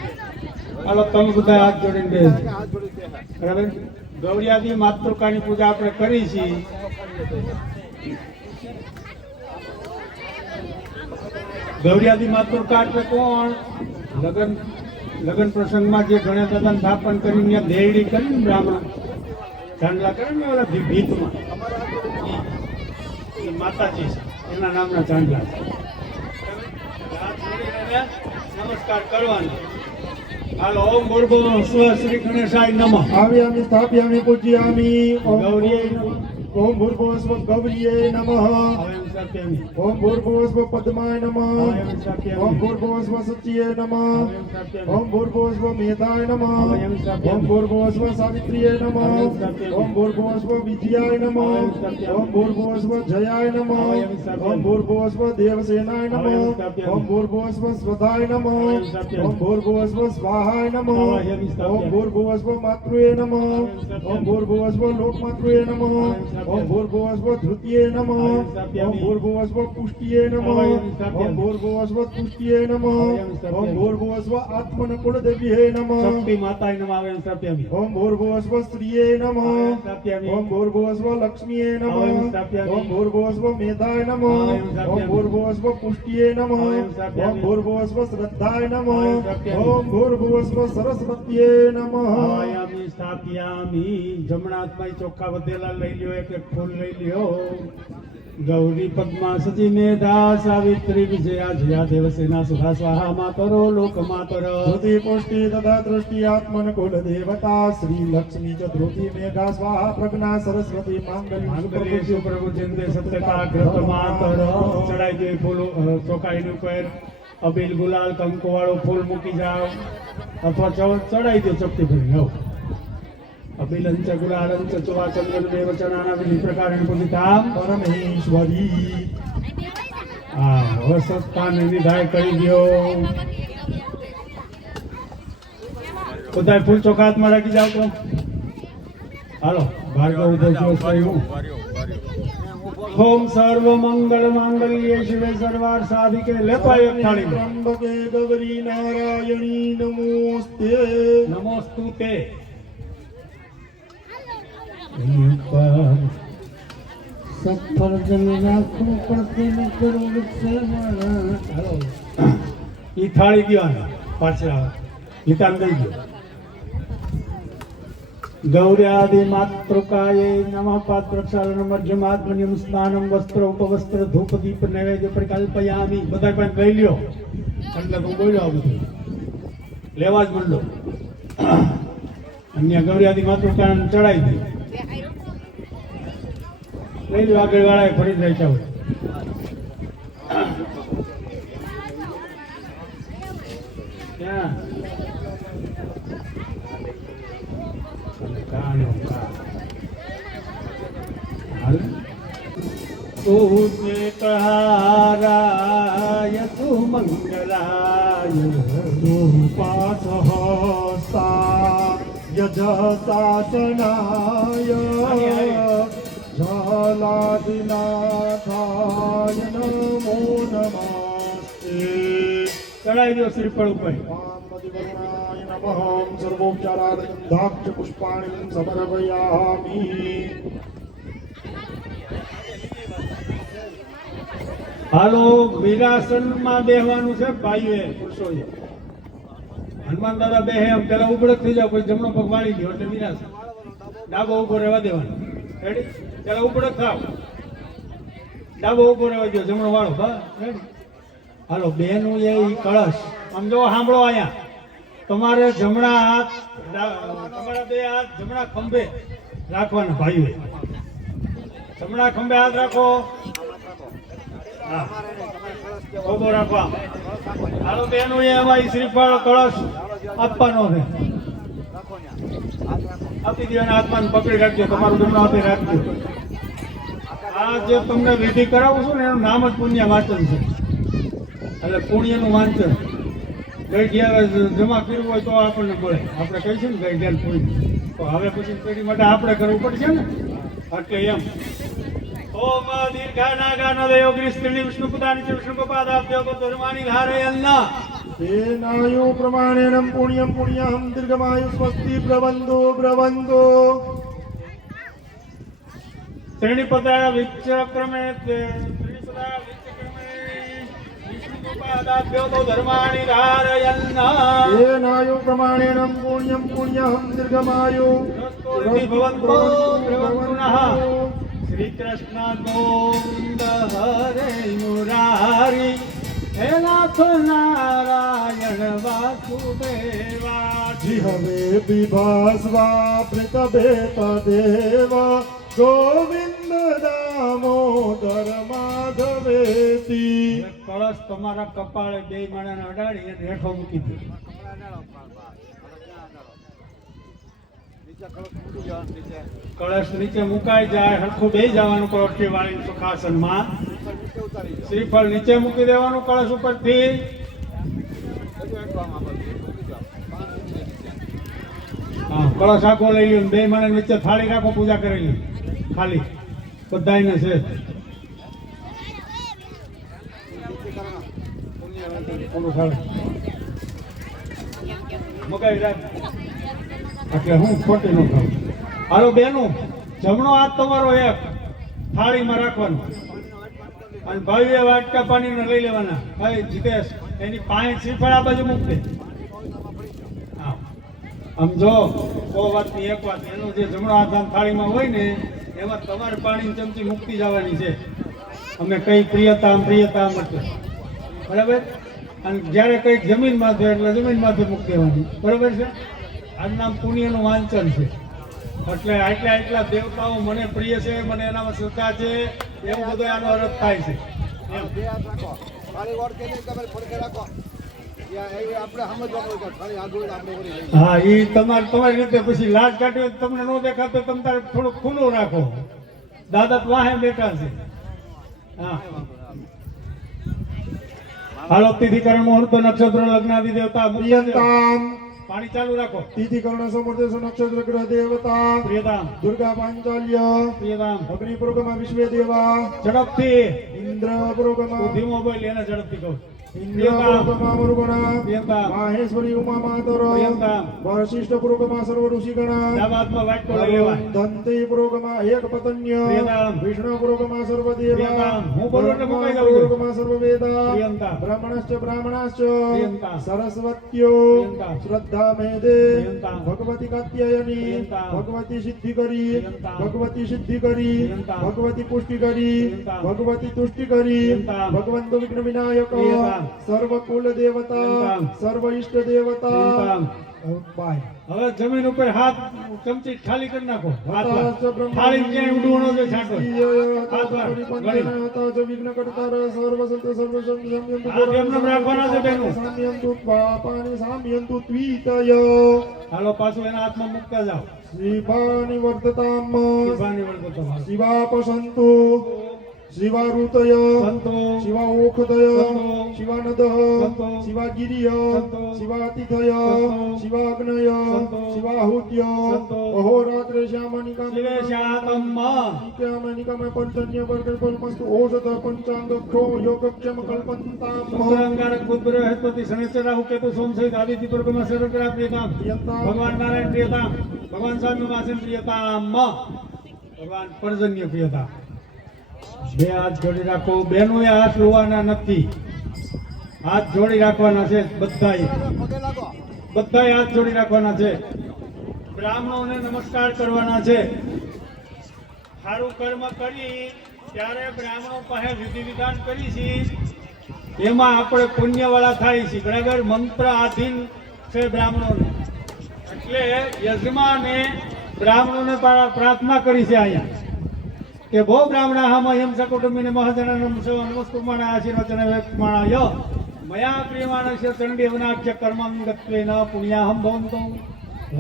હાલો તમે બધા હાથ જોડીને દે બરાબર ગૌરિયાદી માતૃકાની પૂજા આપણે કરી છે ગૌરિયાદી માતૃકા એટલે કોણ લગન પ્રસંગમાં જે ગણેશ દાદાને સ્થાપન કરીને દેરડી કરીને બ્રાહ્મણ ચાંદલા કરે ને ઓલા ભીતમાં એ માતાજી છે એના નામના ચાંદલા છે હાથ જોડીને એને નમસ્કાર કરવાનો હાલો ઓમ ભૂર્ભુવઃ સ્વઃ શ્રી ગણેશાય નમઃ आव्यामि स्थापयामि पूजयामि ગૌરીય નમઃ ओम भूर्भुवः स्वः गौर्ये नमः અવયમ સત્યમિ ओम भूर्भुवः स्वः पद्माय नमः અવયમ સત્યમિ ओम भूर्भुवः स्वः सच्ये नमः અવયમ સત્યમિ ओम भूर्भुवः स्वः मेधाय नमः अवयं सत्यम्। ओम भूर्भुवः स्वः सावित्र्यै नमः अवयं सत्यम्। ओम भूर्भुवः स्वः विजयाय नमः अवयं सत्यम्। ओम भूर्भुवः स्वः जयाय नमः अवयं सत्यम्। ओम भूर्भुवः स्वः देवसेनाय अवयं नमः सत्यम्। ओम भूर्भुवः स्वः स्वधाय नमः अवयं सत्यम्। ओम भूर्भुवः स्वः स्वाहाय नमः अवयं सत्यम्। ओम भूर्भुवः स्वः मातृये नमः सत्यम्। ओम भूर्भुवः स्वः लोकमातृये नमः अवयं सत्यम्। ओम भूर्भुवः स्वः धृतिये नमः अवयं सत्यम्। ओम भूर्भुवः स्वः पुष्टिये नमः अवयं सत्यम्। ओम भूर्भुवः स्वः तुष्टिये नमः अवयं सत्यम्। ओम भूर्भुवः स्वः आत्मनकुलदेव्ये नमः શક્તિ માતાય નમઃ અવયમ સત્યમિ ओम भूर्भुवः स्वः स्त्रिये नमः अवयं सत्यमि ओम भूर्भुवः स्वः लक्ष्मीये नमः अवयं सत्यमि ओम भूर्भुवः स्वः मेधाय नमः अवयं सत्यमि ओम भूर्भुवः स्वः पुष्टिये नमः अवयं सत्यमि ओम भूर्भुवः स्वः श्रद्धाय नमः अवयं सत्यमि ओम भूर्भुवः स्वः सरस्वत्यै नमः અવયમિ સ્થાપ્યામિ જમણા હાથમાં ચોખ્ખા વધેલા લઈ લ્યો એક એક ફૂલ લઈ લ્યો ગૌરી પદ્મા સચી મેધા સાવિત્રી વિજયા જયા દેવસેના સુધા સ્વાહા માતરો લોક માતર ધૃતિ પુષ્ટિ તથા દૃષ્ટિ આત્મનકુલ દેવતા શ્રી લક્ષ્મી ચ ધૃતિ મેઘા સ્વાહા પ્રજ્ઞા સરસ્વતી માંગલ્ય માંગલ્ય સુપ્રભુ ચિંતે સત્યતા ઘૃત માતર ચડાઈ દે ફૂલ ચોકાઈની ઉપર અબીલ ગુલાલ કંકુ વાળું ફૂલ મૂકી જાઓ અથવા ચડાઈ દો ચપટી ભરી આવો અબીલંચ ગુલાલંચ ચુવા ચંદ્રન દેવ ચણાના વિધિ પ્રકારેણ પૂજિતામ પરમેશ્વરી વસતપાન નિધાય કરી દો બધાય ફૂલ ચોખા હાથમાં રાખી જાઓ તો હાલો ભાર્ગવ ઉદય ઓમ સર્વ મંગલ માંગલ્ય શિવે સર્વાર સાધિકે લેતો એક થાળી ત્રંબકે ગૌરી નારાયણી નમોસ્તે નમોસ્તુતે સફરજન રાખું પણ કરું વૃક્ષ ઈ થાળી દેવાની પાછળ ગીતાન દઈ દો ગૌર્યાદિ માતૃકાય નમઃ પાત્રક્ષાલન મધ્યમાત્મન્યમ સ્નાનમ વસ્ત્ર ઉપવસ્ત્ર ધૂપ દીપ નૈવેદ્ય પરિકલ્પયામિ બધા પણ લઈ લ્યો એટલે હું બોલ્યો આ બધું લેવા જ માંડો અન્ય ગૌર્યાદિ માતૃકાને ચડાવી દે લઈ લો આગળ વાળાએ ફરી જ રાખ્યા હોય ક્યાં श्वेतहाराय सुमङ्गलाय रूपासहस्ताय जसासनाय जलादिनाथाय नमो नमस्ते ચડાવી દો શ્રીફળ ઉપર वामदिवर्णाय नमः सर्वोपचारार्थं दाक्ष पुष्पाणि समर्पयामि હાલો વિરાસનમાં બેહવાનું છે ભાઈઓએ પુરુષોએ હનુમાન દાદા બેહે એમ પેલા ઉભડક થઈ જાવ પછી જમણો પગ વાળી દો એટલે વિરાસન ડાબો ઉભો રહેવા દેવાનો રેડી પેલા ઉભડક થાવ ડાબો ઉભો રહેવા દો જમણો વાળો બસ રેડી હાલો બેનું એ ઈ કળશ આમ જો સાંભળો અહીંયા તમારે જમણા હાથ તમારા બે હાથ જમણા ખંભે રાખવાના ભાઈઓએ જમણા ખંભે હાથ રાખો હા ખોબો રાખવા હાલો બેનું એ એમાં ઈ શ્રીફળ કળશ આપવાનો છે આપી દેવાના હાથમાં પકડી રાખજો તમારું જમણો હાથે રાખજો આ જે તમને વિધિ કરાવું છું ને એનું નામ જ પુણ્ય વાંચન છે એટલે પુણ્યનું વાંચન ગઈઢિયા જમા કરવું હોય તો આપણને મળે આપણે કહીશું ને ગઈઢિયા પુણ્ય તો હવે પછી પેઢી માટે આપણે કરવું પડશે ને એટલે એમ ઓમ દીર્ઘાનાગાનો દેવગ્રી સ્ત્રી વિષ્ણુ પુતાની વિષ્ણુ પાદાભ્યો ધર્માની ધારયન્ના तेनायु प्रमाणेन पुण्यं पुण्यं दीर्घमायु स्वस्ति ब्रवन्दो त्रिणिपदा विचक्रमे विष्णुपादाभ्यो तो धर्माणि धारयन्ना तेनायु प्रमाणेन पुण्यं पुण्यं दीर्घमायु भवन्तो भवन्तुनः श्री कृष्ण गोविंद हरे मुरारी हे नाथ नारायण वासुदेवा जिहवे विभास्वा प्रतभेत देव गोविंद दामोदर माधवेति કળશ તમારા કપાળે બે માણાને અડાડી અને હેઠો મૂકી દે કળશ નીચે મુકાઈ જાય હરખું બે જવાનું કોઠી વાળી સુખાસનમાં શ્રીફળ નીચે મૂકી દેવાનું કળશ ઉપરથી હા કળશ આખો લઈ લ્યો બે માણસ નીચે થાળી રાખો પૂજા કરેલી ખાલી બધાને છે મગાવી રાખ એટલે હું ખોટી ન ખાઉં હાલો બેનું જમણો હાથ તમારો એક થાળીમાં રાખવાનો અને ભાઈએ વાટકા પાણીને લઈ લેવાના ભાઈ જીતેશ એની પાંચ શ્રીફળ આ બાજુ મૂકતે હા આમ જો સો વાતની એક વાત એનો જે જમણો હાથ આમ થાળીમાં હોય ને એમાં તમારે પાણીની ચમચી મૂકતી જવાની છે અમે કઈ પ્રિયતા એટલે બરાબર અને જ્યારે કંઈક જમીનમાં છે એટલે જમીનમાંથી મૂકી દેવાની બરાબર છે આનું નામ પુણ્યનું વાંચન છે એટલે આટલા દેવતાઓ મને પ્રિય છે મને એનામાં શ્રદ્ધા છે એવું બધું આનો અર્થ થાય છે હા એ તમારી રીતે પછી લાજ કાઢવી તમને ન દેખાતો તમે તારે થોડું ખુલ્લું રાખો દાદા વાહે બેઠા છે હા હાલો તિથિકરણ મુહૂર્ત નક્ષત્ર લગ્નાદિ દેવતા प्रियंताम પાણી ચાલુ રાખો तिथिकर्ण समर्थ नक्षत्र ग्रह देवता પ્રિયતામ दुर्गा पांचाल्य પ્રિયતામ अग्नि पुरोगमा विश्व देवा ઝડપથી इंद्र पुरोगमा ધીમો બોલ એને ઝડપથી કહો इंद्र पुरोगमा मुरुगणा પ્રિયતામ माहेश्वरी उमा मातर પ્રિયતામ वशिष्ठ पुरोगमा सर्व ऋषिगणा દાબાતમાં વાટકો લઈ લેવાય दंते पुरोगमा एक पतन्य प्रियताम विष्णु पुरोगमा सर्व देवा प्रियताम હું બોલું એટલે મુકાઈ જાવ पुरोगमा सर्व वेदा પ્રિયંતા ब्राह्मणश्च ब्राह्मणाश्च प्रियंता सरस्वत्यो प्रियंता श्रद्धा मेदे प्रियंता भगवती कात्यायनी प्रियंता भगवती सिद्धिकरी प्रियंता भगवती सिद्धिकरी प्रियंता भगवती पुष्टिकरी प्रियंता भगवती तुष्टिकरी प्रियंता भगवंत विघ्न विनायक प्रियंता सर्व कुल देवता प्रियंता सर्व इष्ट देवता પ્રિયંતા હવે જમીન ઉપર હાથ ચમચી ખાલી કરી નાખો हाथाच થાળી ક્યાંય ઉડવાનો છે છાંટો હાથ વાર ગણી हाथाच विघ्न कर्तार सर्व संत सर्व संयंतु હાથ એમને રાખવાના છે બેનું साम्यंतु पापानि साम्यंतु त्वीतय હાલો પાછું એના હાથમાં મૂકતા જાઓ शिवानि वर्धताम् શિવાની વળતો તમારો शिवापसन्तु शिवारुतय સંતો शिवाओखदय संतो, शिवानदः संतो, शिवागिरिय संतो, शिवातिथय संतो, शिवाग्नय संतो, शिवाहुत्य संतो, अहोरात्र श्यामनिकम શિવેશાતમ્મ निकम पंचन्य वर्गल्पमस्तु औषध पंचांग क्षो योगक्षम कल्पन्ताम् શુક્રાંગારક બુધ બૃહસ્પતિ શનિશ્ચર રાહુ કેતુ સોમ સહિત આદિત્ય પ્રગમા સર્વગ્રહ પ્રિયતામ ભગવાન નારાયણ પ્રિયતામ ભગવાન સ્વામી વાસન પ્રિયતામ ભગવાન પર્જન્ય પ્રિયતામ બે હાથ જોડી રાખો બેનો એ હાથ લોવાના નથી હાથ જોડી રાખવાના છે બધાય હાથ જોડી રાખવાના છે બ્રાહ્મણોને નમસ્કાર કરવાના છે સારું કર્મ કરી ત્યારે બ્રાહ્મણો પાસે વિધિ વિધાન કરી છે એમાં આપણે પુણ્યવાળા થાય છે, બરાબર. મંત્ર આધીન છે બ્રાહ્મણોને, એટલે યજમાને બ્રાહ્મણોને પ્રાર્થના કરી છે અહીંયા કે ભો બ્રાહ્મણાહમ એમ સકુટુંબીને મહાજનનમ નમસ્કુમાના આશીર્વચન વેકમાણાય મયા પ્રિયમાણસ્ય ચંડીવનાખ્ય કર્મં ગત્વેન પુણ્યાહમ ભવંતો.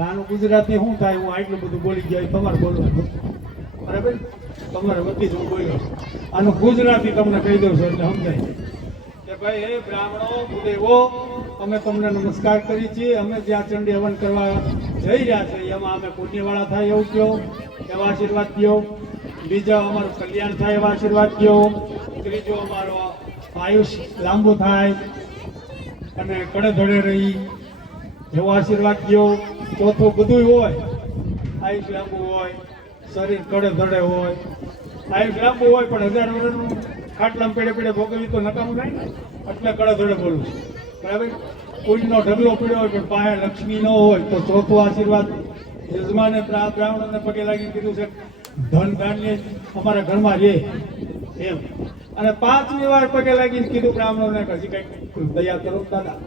આનું ગુજરાતી શું થાય? હું આટલું બધું બોલી ગયો, તમારે બોલવાનું બરાબર, તમારે બધી જ હું બોલ્યો. આનું ગુજરાતી તમને કહી દઉં છું એટલે સમજાય કે ભાઈ હે બ્રાહ્મણો ભૂદેવો, અમે તમને નમસ્કાર કરી છીએ. અમે જ્યાં ચંડી હવન કરવા જઈ રહ્યા છે એમાં અમે પુણ્યવાળા થાય એવું કહો, એવા આશીર્વાદ દો. બીજો અમારું કલ્યાણ થાય એવા આશીર્વાદ દો. ત્રીજો અમારો આયુષ્ય લાંબુ થાય અને કડે ધડે રહી એવો આશીર્વાદ દો. ચોથું બધું હોય, આયુષ્ય લાંબુ હોય, શરીર કડે ધડે હોય, આયુષ્ય લાંબુ હોય પણ 1000 વર્ષનું ખાટલામાં પેડે પેડે ભોગવી તો નકામું થાય ને, એટલે કડે ધડે બોલું છું, બરાબર. કોઈનો ઢગલો પીડ્યો હોય પણ પાસે લક્ષ્મી ન હોય તો ચોથો આશીર્વાદ યજમાને બ્રાહ્મણોને પગે લાગી કીધું છે ધન ધાન્ય અમારા ઘરમાં રહે એમ. અને 5મી વાર પગે લાગીને કીધું બ્રાહ્મણોને કે હજી કંઈક દયા કરો દાદા.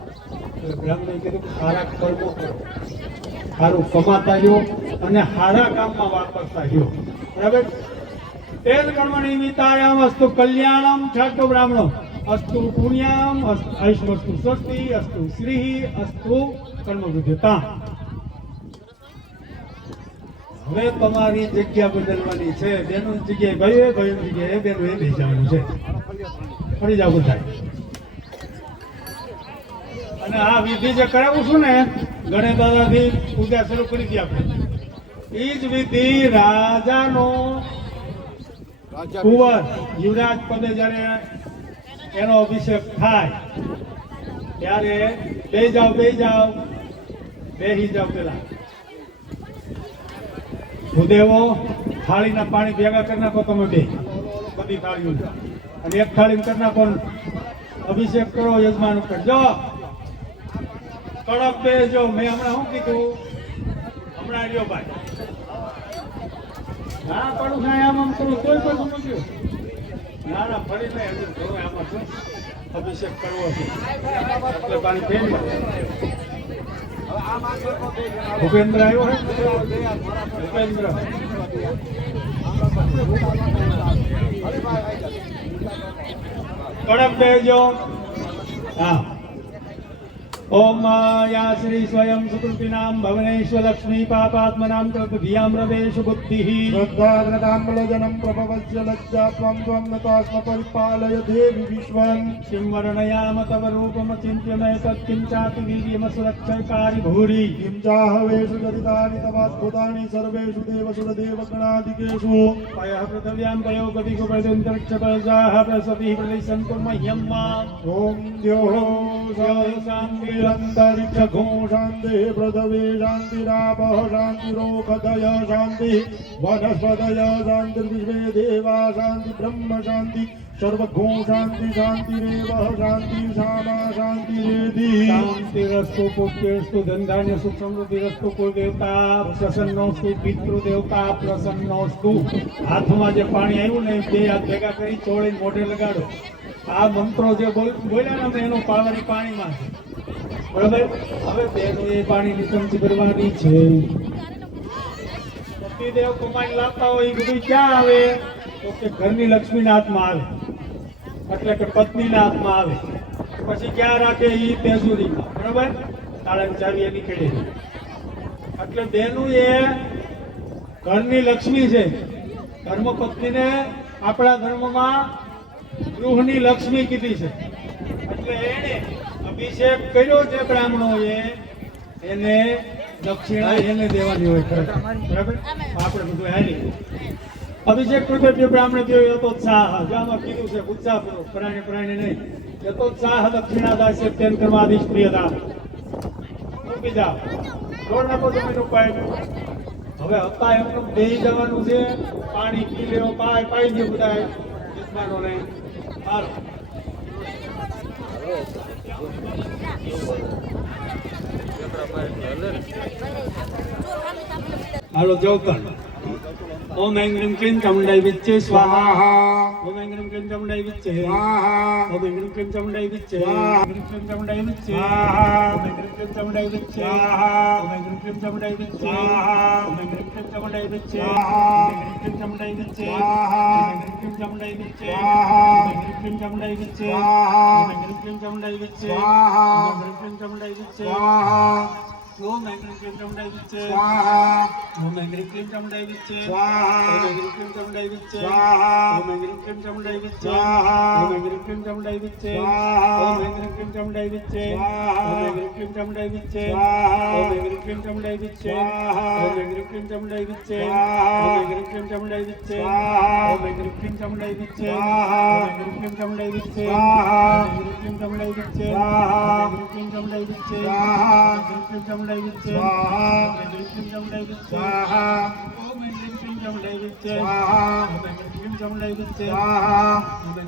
બ્રાહ્મણે કીધું સારા કર્મો કરો, સારું કમાતા રહ્યો અને સારા કામમાં વાપરતા રહ્યો, બરાબર. તેજ કર્મણી વિતાયામ અસ્તુ કલ્યાણમ. છઠ્ઠો બ્રાહ્મણો અસ્તુ પુણ્યામ અસ્તુ સ્વસ્તિ અસ્તુ શ્રી અસ્તુ કર્મવૃદ્ધિતા. હવે તમારી જગ્યા બદલવાની છે. બેનું જગ્યાએ ભાઈ, ભાઈ જગ્યાએ બેનું એ બેસી જવાનું છે. ફરી જાવ બધા. અને આ વિધિ જે કરાવું છું ને, ગણેશ દાદાથી પૂજા શરૂ કરી હતી આપણે. એ જ વિધિ રાજાનો કુંવર યુવરાજ પદે જયારે એનો અભિષેક થાય ત્યારે બેહી જાઓ બેહી જાઓ પેલા ભૂદેવો થાળીના પાણી ભેગા કરી નાખો તમે બે, બધી થાળીઓ, અને એક થાળી કરી નાખો. અભિષેક કરો યજમાન ઉપર. જો કડક બેસજો. મેં હમણાં શું કીધું? હમણાં રહ્યો ભાઈ ના પડું ના આમ કરું તોય પણ સમજ્યું ના ના ફરી નહીં. હજુ થોડું આમાં શું અભિષેક કરવો છે એટલે પાણી ફેરવી. ભૂપેન્દ્ર આવ્યો હે, ભૂપેન્દ્ર કડક બેસજો. હા. ओम या श्री स्वयं सुकृतिनाम भवनेश्वर लक्ष्मी पापात्मनाम धियाम हृदयेषु बुद्धिः श्रद्धाग्रताम्बलजनं प्रभवस्य लज्जा त्वं त्वं नतास्म परिपालय देवि विश्वं किं वर्णयाम तव रूपमचिन्त्य मे तत्किं चापि वीर्यमसुरक्षयकारि भूरि किं चाहवेषु जनितानि तवाद्भुतानि सर्वेषु देवसुरदेवगणादिकेषु पयः पृथिव्यां पयो गतिषु पयोन्तरिक्षपयजाः प्रसतिः प्रदिशन्तु मह्यं माम् ॐ द्योः शान्ति अंतरिक्षो शांति पृथ्वी शांतिरापः शांतिरोखदय शांति वनस्पतय शांतिर्विश्वे देवा शांति ब्रह्म शांति सर्वगो शांति शांतिरेव शांति शामा शांतिरेधि शांतिरस्तु पुत्रस्तु धनधान्य सुख समृद्धिरस्तु कुलदेवता प्रसन्नोस्तु पितृदेवता प्रसन्नोस्तु. હાથમાં જે પાણી આવ્યું ને બે હાથ ભેગા કરી ચોળીને મોઢે લગાડો. આ મંત્રો જે બોલ્યા ને એનો પાવર પાણીમાં છે, બરાબર. હવે બેનો એ પાણીની ચમચી ભરવાની છે. પતિદેવ કમાઈને લાવતા હોય એ બધું ક્યાં આવે? તો કે ઘરની લક્ષ્મીના હાથમાં આવે, એટલે કે પત્નીના હાથમાં આવે. પછી ક્યાં રાખે? એ તેજુરીમાં, બરાબર. તાળાની ચાવી એની ખેડે. એટલે બેનું એ ઘરની લક્ષ્મી છે. ધર્મપત્નીને આપણા ધર્મમાં ગૃહની લક્ષ્મી કીધી છે. એટલે એને અભિષેક કર્યો છે બ્રાહ્મણોએ, એને દક્ષિણા એને દેવાની હોય, બરાબર. આપણે બધું હારી અભિષેક કર્યો બ્રાહ્મણે થયો એ તો સાહ. આમાં કીધું છે ઉત્સાહ પ્રાણી પ્રાણી નહીં, એ તો સાહ દક્ષિણા દાસ્ય તેન કર્માદિશ પ્રિયતા. મૂકી જાઓ, દોડ નાખો જમીન પાય. હવે હતા એમનું બેહી જવાનું છે. પાણી પી લેવો, પાઈ દે બધા યજમાનોને. હાલો જવતણ ओम ऐं ह्रीं क्लीं चामुण्डाय विच्चे स्वाहा स्वाहा ओम ऐं ह्रीं क्लीं चामुण्डाय विच्चे स्वाहा ओम ऐं ह्रीं क्लीं चामुण्डाय विच्चे स्वाहा ह्रीं क्लीं चामुण्डाय विच्चे स्वाहा ओम ऐं ह्रीं क्लीं चामुण्डाय विच्चे स्वाहा ओम ऐं ह्रीं क्लीं चामुण्डाय विच्चे स्वाहा ओम ऐं ह्रीं क्लीं चामुण्डाय विच्चे स्वाहा ओम ऐं ह्रीं क्लीं चामुण्डाय विच्चे स्वाहा ओम ऐं ह्रीं क्लीं चामुण्डाय विच्चे स्वाहा ओम ऐं ह्रीं क्लीं चामुण्डाय विच्चे स्वाहा ओम ऐं ह्रीं क्लीं चामुण्डाय विच्चे स्वाहा ओम ऐं ह्रीं क्लीं चामुण्डाय विच्चे स्वाहा ओम ऐं ह्रीं क्लीं चामुण्डाय विच्चे स्वाहा ओम ऐं ह्रीं क्लीं चामुण्डाय विच्चे स्वाहा ओम ऐं ह्रीं क्लीं चामुण्डाय विच्चे स्वाहा ओम ऐं ह्रीं क्लीं चामुण्डाय विच्चे स्वाहा ओम ऐं ह्रीं क्लीं चामुण्डाय विच्चे स्वाहा ओम ऐं ह्रीं क्लीं चामुण्डाय विच्चे स्वाहा ओम ऐं ह्रीं क्लीं चामुण्डाय विच्चे स्वाहा ओम ऐं ह्रीं क्लीं चामुण्डाय विच्चे स्वाहा ओम ऐं ह्रीं क्लीं चामुण्डाय विच्चे स्वाहा ओम ऐं ह्रीं क्लीं चामुण्डाय विच्चे स्वाहा ओम ऐं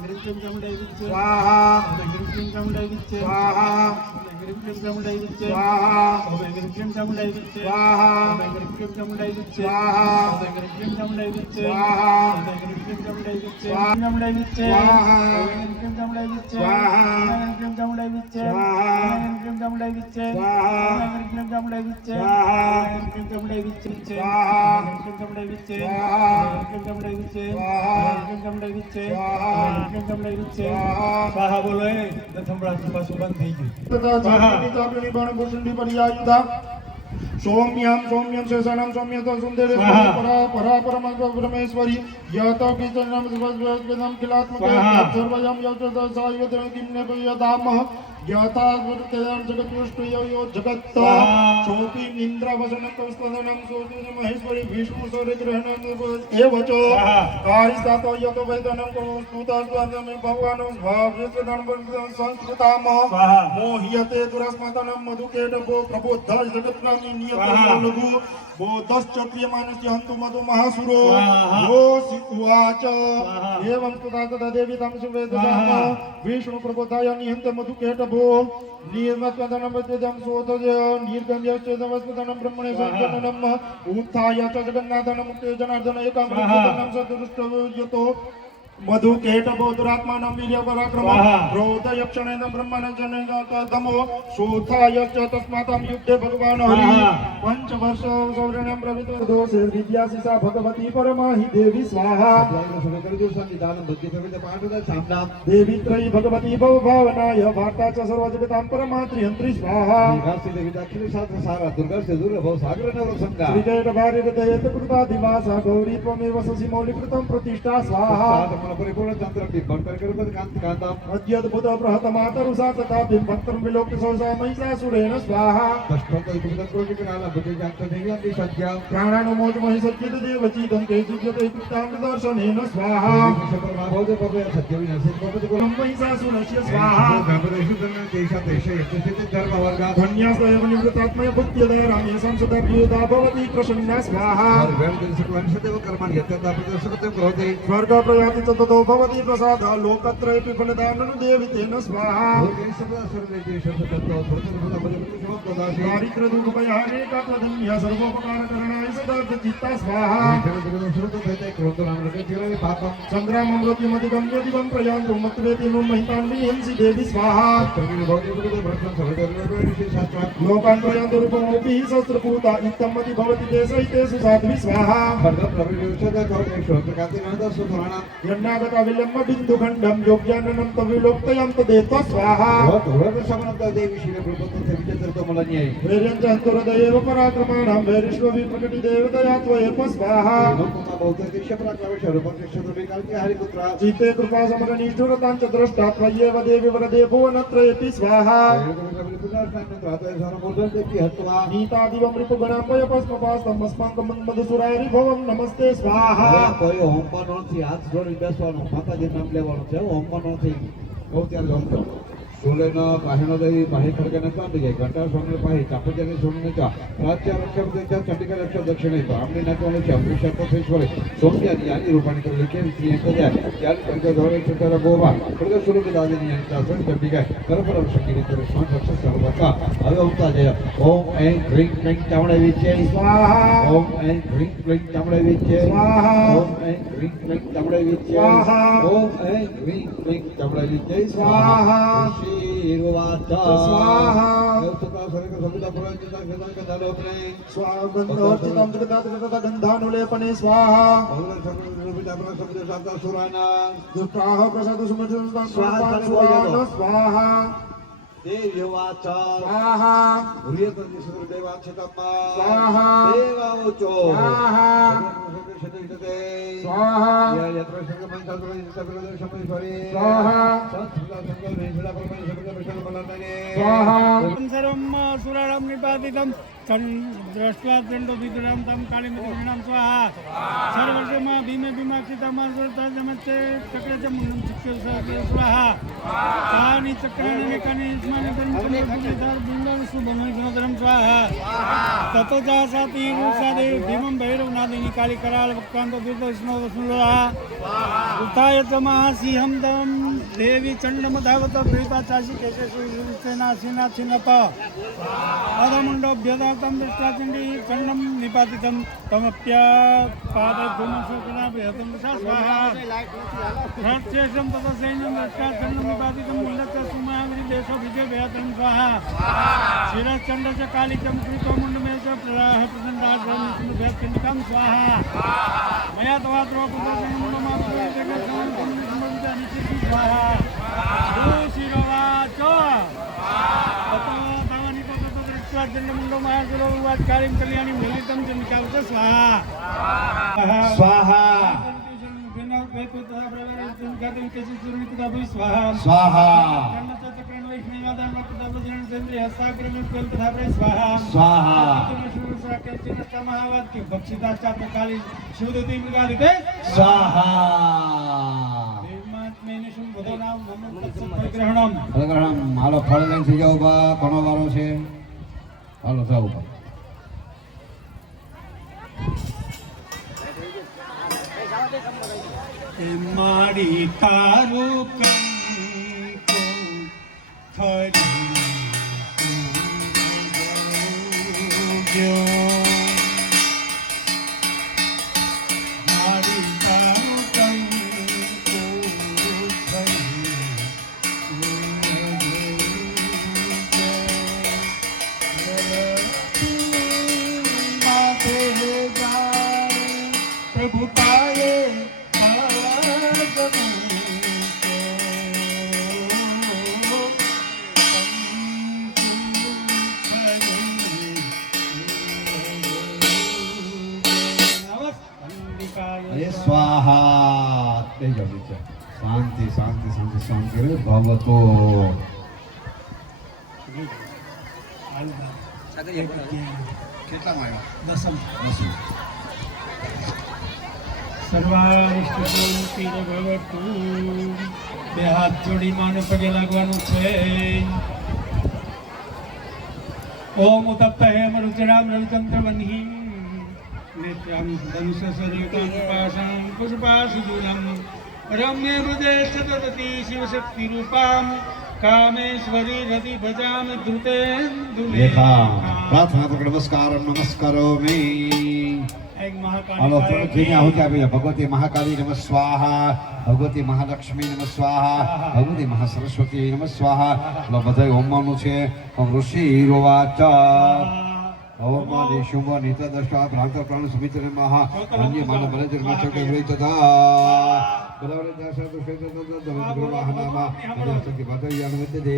ह्रीं क्लीं चामुण्डाय विच्चे स्वाहा ओम ऐं ह्रीं क्लीं चामुण्डाय विच्चे स्वाहा ओम ऐं ह्रीं क्लीं चामुण्डाय विच्चे स्वाहा ओम ऐं ह्रीं क्लीं चामुण्डाय विच्चे स्वाहा ओम ऐं ह्रीं क्लीं चामुण्डाय विच्चे स्वाहा ओम ऐं ह्रीं क्लीं चामुण्डाय विच्चे स्वाहा ओम ऐं ह्रीं क्लीं चामुण्डाय विच्चे स्वाहा ओम ऐं ह्रीं क्लीं चामुण्डाय विच्चे स्वाहा ओम ऐं ह्रीं क्लीं चामुण्डाय विच्चे स्वाहा ओम ऐं ह्रीं क्लीं चामुण्डाय विच्चे स्वाहा ओम ऐं ह्रीं क्लीं चामुण्डाय विच्चे स्वाहा ओम ऐं ह्रीं क्लीं चामुण्डाय विच्चे स्वाहा ओम ऐं ह्रीं क्लीं चामुण्डाय विच्चे स्वाहा ओम ऐं ह्रीं क्लीं चामुण्डाय विच्चे स्वाहा ओम ऐं ह्रीं क्लीं चामुण्डाय विच्चे चामुण्डाय विच्चे स्वाहा ओम ऐं ह्रीं क्लीं चामुण्डाय विच्चे स्वाहा ओम ऐं ह्रीं क्लीं चामुण्डाय विच्चे स्वाहा ओम ऐं ह्रीं क्लीं चामुण्डाय विच्चे स्वाहा ओम ऐं ह्रीं क्लीं चामुण्डाय विच्चे स्वाहा ओम ऐं ह्रीं क्लीं चामुण्डाय विच्चे स्वाहा ओम ऐं ह्रीं क्लीं चामुण्डाय विच्चे स्वाहा ओम ऐं ह्रीं क्लीं चामुण्डाय विच्चे स्वाहा ओम ऐं ह्रीं क्लीं चामुण्डाय विच्चे स्वाहा ओम ऐं ह्रीं क्लीं चामुण्डाय विच्चे स्वाहा સ્વાહા બોલો એ દથમડા પાછું બંધ થઈ ગયું તથા ચાંદની ચાંદની બાણભૂષણની પર્યાયુધા સૌમ્યમ શેષાણમ સૌમ્યત સુંદરે પરા પરા પરમ પરમેશ્વરી યતો કીર્તનમ સર્વજ્ઞમ કિલાત્મક સર્વયમ યતો સાયુધ કિમને યદામહ યથા ગુરુતેયં જગત્યુષ્ટયો જગત સોપી ઇન્દ્ર વસનતસ્તનમ સોતિ મહેશ્વરી વિષ્ણુ સૂર્યગ્રહણમ એવચો કારિસ્તાતો યતો વૈદનમ સ્તુતાસ્વાદમ ભગવાનો ભાવ્યસ્વદન સંસ્કૃતામ મોહ્યતે દુરસ્મતનમ મધુકેટભો પ્રબોધ જગત્નામી નિયતો લઘુ બોધશ્ચ પ્રિયમાનસ્ય હંતુ મધુ મહાસુરો યો સિવાચ એવં તથા દેવી તમ સુવેદસામ વિષ્ણુ પ્રબોધાય નિહંત મધુકેટભો નિર્મત્વદનમ વેદમ સોતજય નિર્ગમ્યશ્ચેદવસ્તદનમ બ્રહ્મણે સંજનનમ ઉત્થાય ચ જગન્નાથનમ મુક્તે જનાર્દન એકામૃતનમ સદૃષ્ટવ્યતો મધુ કેટભો દુરાત્માનમ વીર્ય પરાક્રમ ક્રોધ યક્ષણેન બ્રહ્મણ જનગતમો શોથાય ચ તસ્માતમ યુદ્ધે ભગવાન હરિ પંચ વર્ષ સૌરણ્યમ પ્રવિતો દોષે વિદ્યાસિસા ભગવતી પરમાહિ દેવી સ્વાહા દેવી ત્રયી ભગવતી ભવ ભાવનાય વાર્તા ચ સર્વ જગતાં પરમાત્રિયંત્રી સ્વાહા શ્રીજય ભારી હૃદયત કૃતાધિવાસા ગૌરી ત્વમેવ સસી મૌલિકૃતમ પ્રતિષ્ઠા સ્વાહા અદ્યદ્ભુત પ્રહત માતરુષા તથા બિંભક્તમ વિલોક્ય સહસા મહિષાસુરેણ સ્વાહા પ્રાણાનો મોજ મહિષચ્ચિત દેવચી દંતે જુજ્યતે કૃતાંગ દર્શનેન સ્વાહા મહિષાસુરસ્ય સ્વાહા ધન્યાસ્તયવ નિવૃત્તાત્મય ભુક્ત્યદય રામ્ય સંસદા પ્રિયદા ભવતી પ્રસન્ના સ્વાહા સ્વર્ગ પ્રયાતિ તતો ભવતી પ્રસાદ લોકત્રયપી ફલદાનન દેવી તેન સ્વાહા દારિદ્ર દુઃખ ભયાને કાતધન્ય સર્વોપકાર કરણાય સદાર્થ ચિત્તા સ્વાહા સંગ્રામ મૃત્યુમતિ ગમ્ય દિવમ પ્રયાન્તો મત્રેતિ નું મહિતાન્વી હિંસી દેવી સ્વાહા લોકાન પ્રયાન્તો રૂપમોપી શસ્ત્રભૂતા ઇત્તમતિ ભવતિ દેશૈતેષુ સાધ્વી સ્વાહા યન્નાગતા વિલંબ બિંદુ ખંડમ યોગ્યાનનમ તવિલોક્તયમ તદેત સ્વાહા વૈર્યંચ હૃદયેવ પરાક્રમાણમ વૈરિષ્વ વિપ્રકટી દેવતયા ત્વયેવ સ્વાહા ચિત્તે કૃપા સમર નિષ્ઠુરતાં ચ દ્રષ્ટા ત્વયેવ દેવી વરદે ભુવનત્રયેપી સ્વાહા નીતાદિવમ રિપુગણાંબય પસ્મપાસ્તમ અસ્માંકમ મધુસુરાયરી ભવમ નમસ્તે સ્વાહા હોમવાનો નથી હાથ જોડી બેસવાનો માતાજી નામ લેવાનું છે હોમવાનો નથી બહુ ત્યારે ગમતો सूर्यन पाहिणं देवी पाहि खडकाने चांदगे घंटा सोने पाहि चापजाने सोनेच्या राज्य रक्षाच्या चंडिका रक्षा दक्षिणे ब्राह्मणी नाचवण्याचे अमृतशतोश्वरे सोमयानी यांनी रूपाने केलेले केम स्त्रियांच्या यानी पंच धोरण सुतारा गोवा खडक सुरुकी दादिनी यांचा सण चंडिका करपरम शक्तीने तर स्वान रक्षक सर्वता अवता जय ओम ऐं ह्रीं क्लीं चामडे विचे स्वाहा ओम ऐं ह्रीं क्लीं चामडे विचे स्वाहा ओम ऐं ह्रीं क्लीं चामडे विचे स्वाहा ओम ऐं ह्रीं क्लीं चामडे विचे स्वाहा शीर्वाचा स्वाहा देवता सर्ग समुदा पुरांचा गंधा गंधालोपने स्वाहा गंधोर्चितं जगदात गंधानुलेपने स्वाहा भगवान सर्वविदा समुद्र शांता सुराना दुष्टाः प्रसाद सुमचन स्वाहा स्वाहा देवाचा स्वाहा उर्यतंदी सुरदेवाचितम्मा स्वाहा देवावचो स्वाहा स्वाहा या यत्र संगमंताद्रय सगळं शमईश्वरी स्वाहा सत्संग संकल्प विदा परमेश्वर शब्द प्रसाद बलाने स्वाहा सर्वं सुराणां निपातितं दृष्ट्वा दण्डो विदुरां तं कालिमितं स्वाहा सर्वजम भीमे भीमाक्षितमा सुरताजमच्चे चक्रचं मुंडं चिक्के स्वाहा तानि चक्राणि नेकानि स्मानि धर्मसंधार बिंदं शुभमयधरं स्वाहा ततो जासाति रूसादे भीमं भैरवनादिनी काली कराल वक्तांत दुर्दर्शनो वसुलहा उताय च महासिंहं दं देवी चण्डमधावत प्रीता चाशी केशेना छिन्नत अधमुण्डोभ्यदातं दृष्टाचण्डी चण्डं निपातितं तमप्या पादधूमशोकनाभ्यतं स्वाहा हर्षेशं तत सैन्यं दृष्टा चण्डं निपातितं मुण्डस्य सुमाग्रिदेशो विजयभयतं स्वाहा शिरश्चण्डस्य कालिकं कृतो मुण्डमेश प्रदाह प्रचण्डाश्रमभ्यत्कण्डिकं स्वाहा मया तवात्रो स्वाहा शिरोवाच चंडमुंडो महासुरवाच कालिं कल्याणी मिलितं चंडिकावच स्वाहा स्वाहा स्वाहा स्वाहा बक्षिताचापकाली शिवदती मृगादिते स्वाहा ग्रहणम हालो फळ લઈને થઈ જાવ બા કોનો વારો છે હાલો જાવ બા મારી તારો કંકો ખરી स्वाहा शांति शांति शांति शांति रे भगवतो કેટલામાં આવ્યા દસમ સર્વારિષ્ટ ભગવતુ બે હાથ જોડી માને પગે લાગવાનું છે ઓમ તપ્ત હે મરુચરામ રવિચંદ્ર વન્હી नेत्रं धनुषसरियुतं पाशं पुष्पाशुदूलं रम्ये हृदये सततती शिवशक्तिरूपां कामेश्वरी रति भजामि धृतेन्दुलेखा प्रार्थना तो नमस्कार नमस्करोमि एक महाकाली हेलो प्रभु हो क्या भैया भगवती महाकाली नमः स्वाहा भगवती महालक्ष्मी नमः स्वाहा भगवती महासरस्वती नमः स्वाहा लो बधाई होमવાનું છે ઓમ ઋષિ હીરોવાચ ओम शुभ नीता दशा भ्रांत प्राण सुमित्र महा अन्य मानव बल जन्म चक्र वृतदा बलवरे दशा तो शेत तो दमन गुरु महानामा अजय की बात यान मध्य दे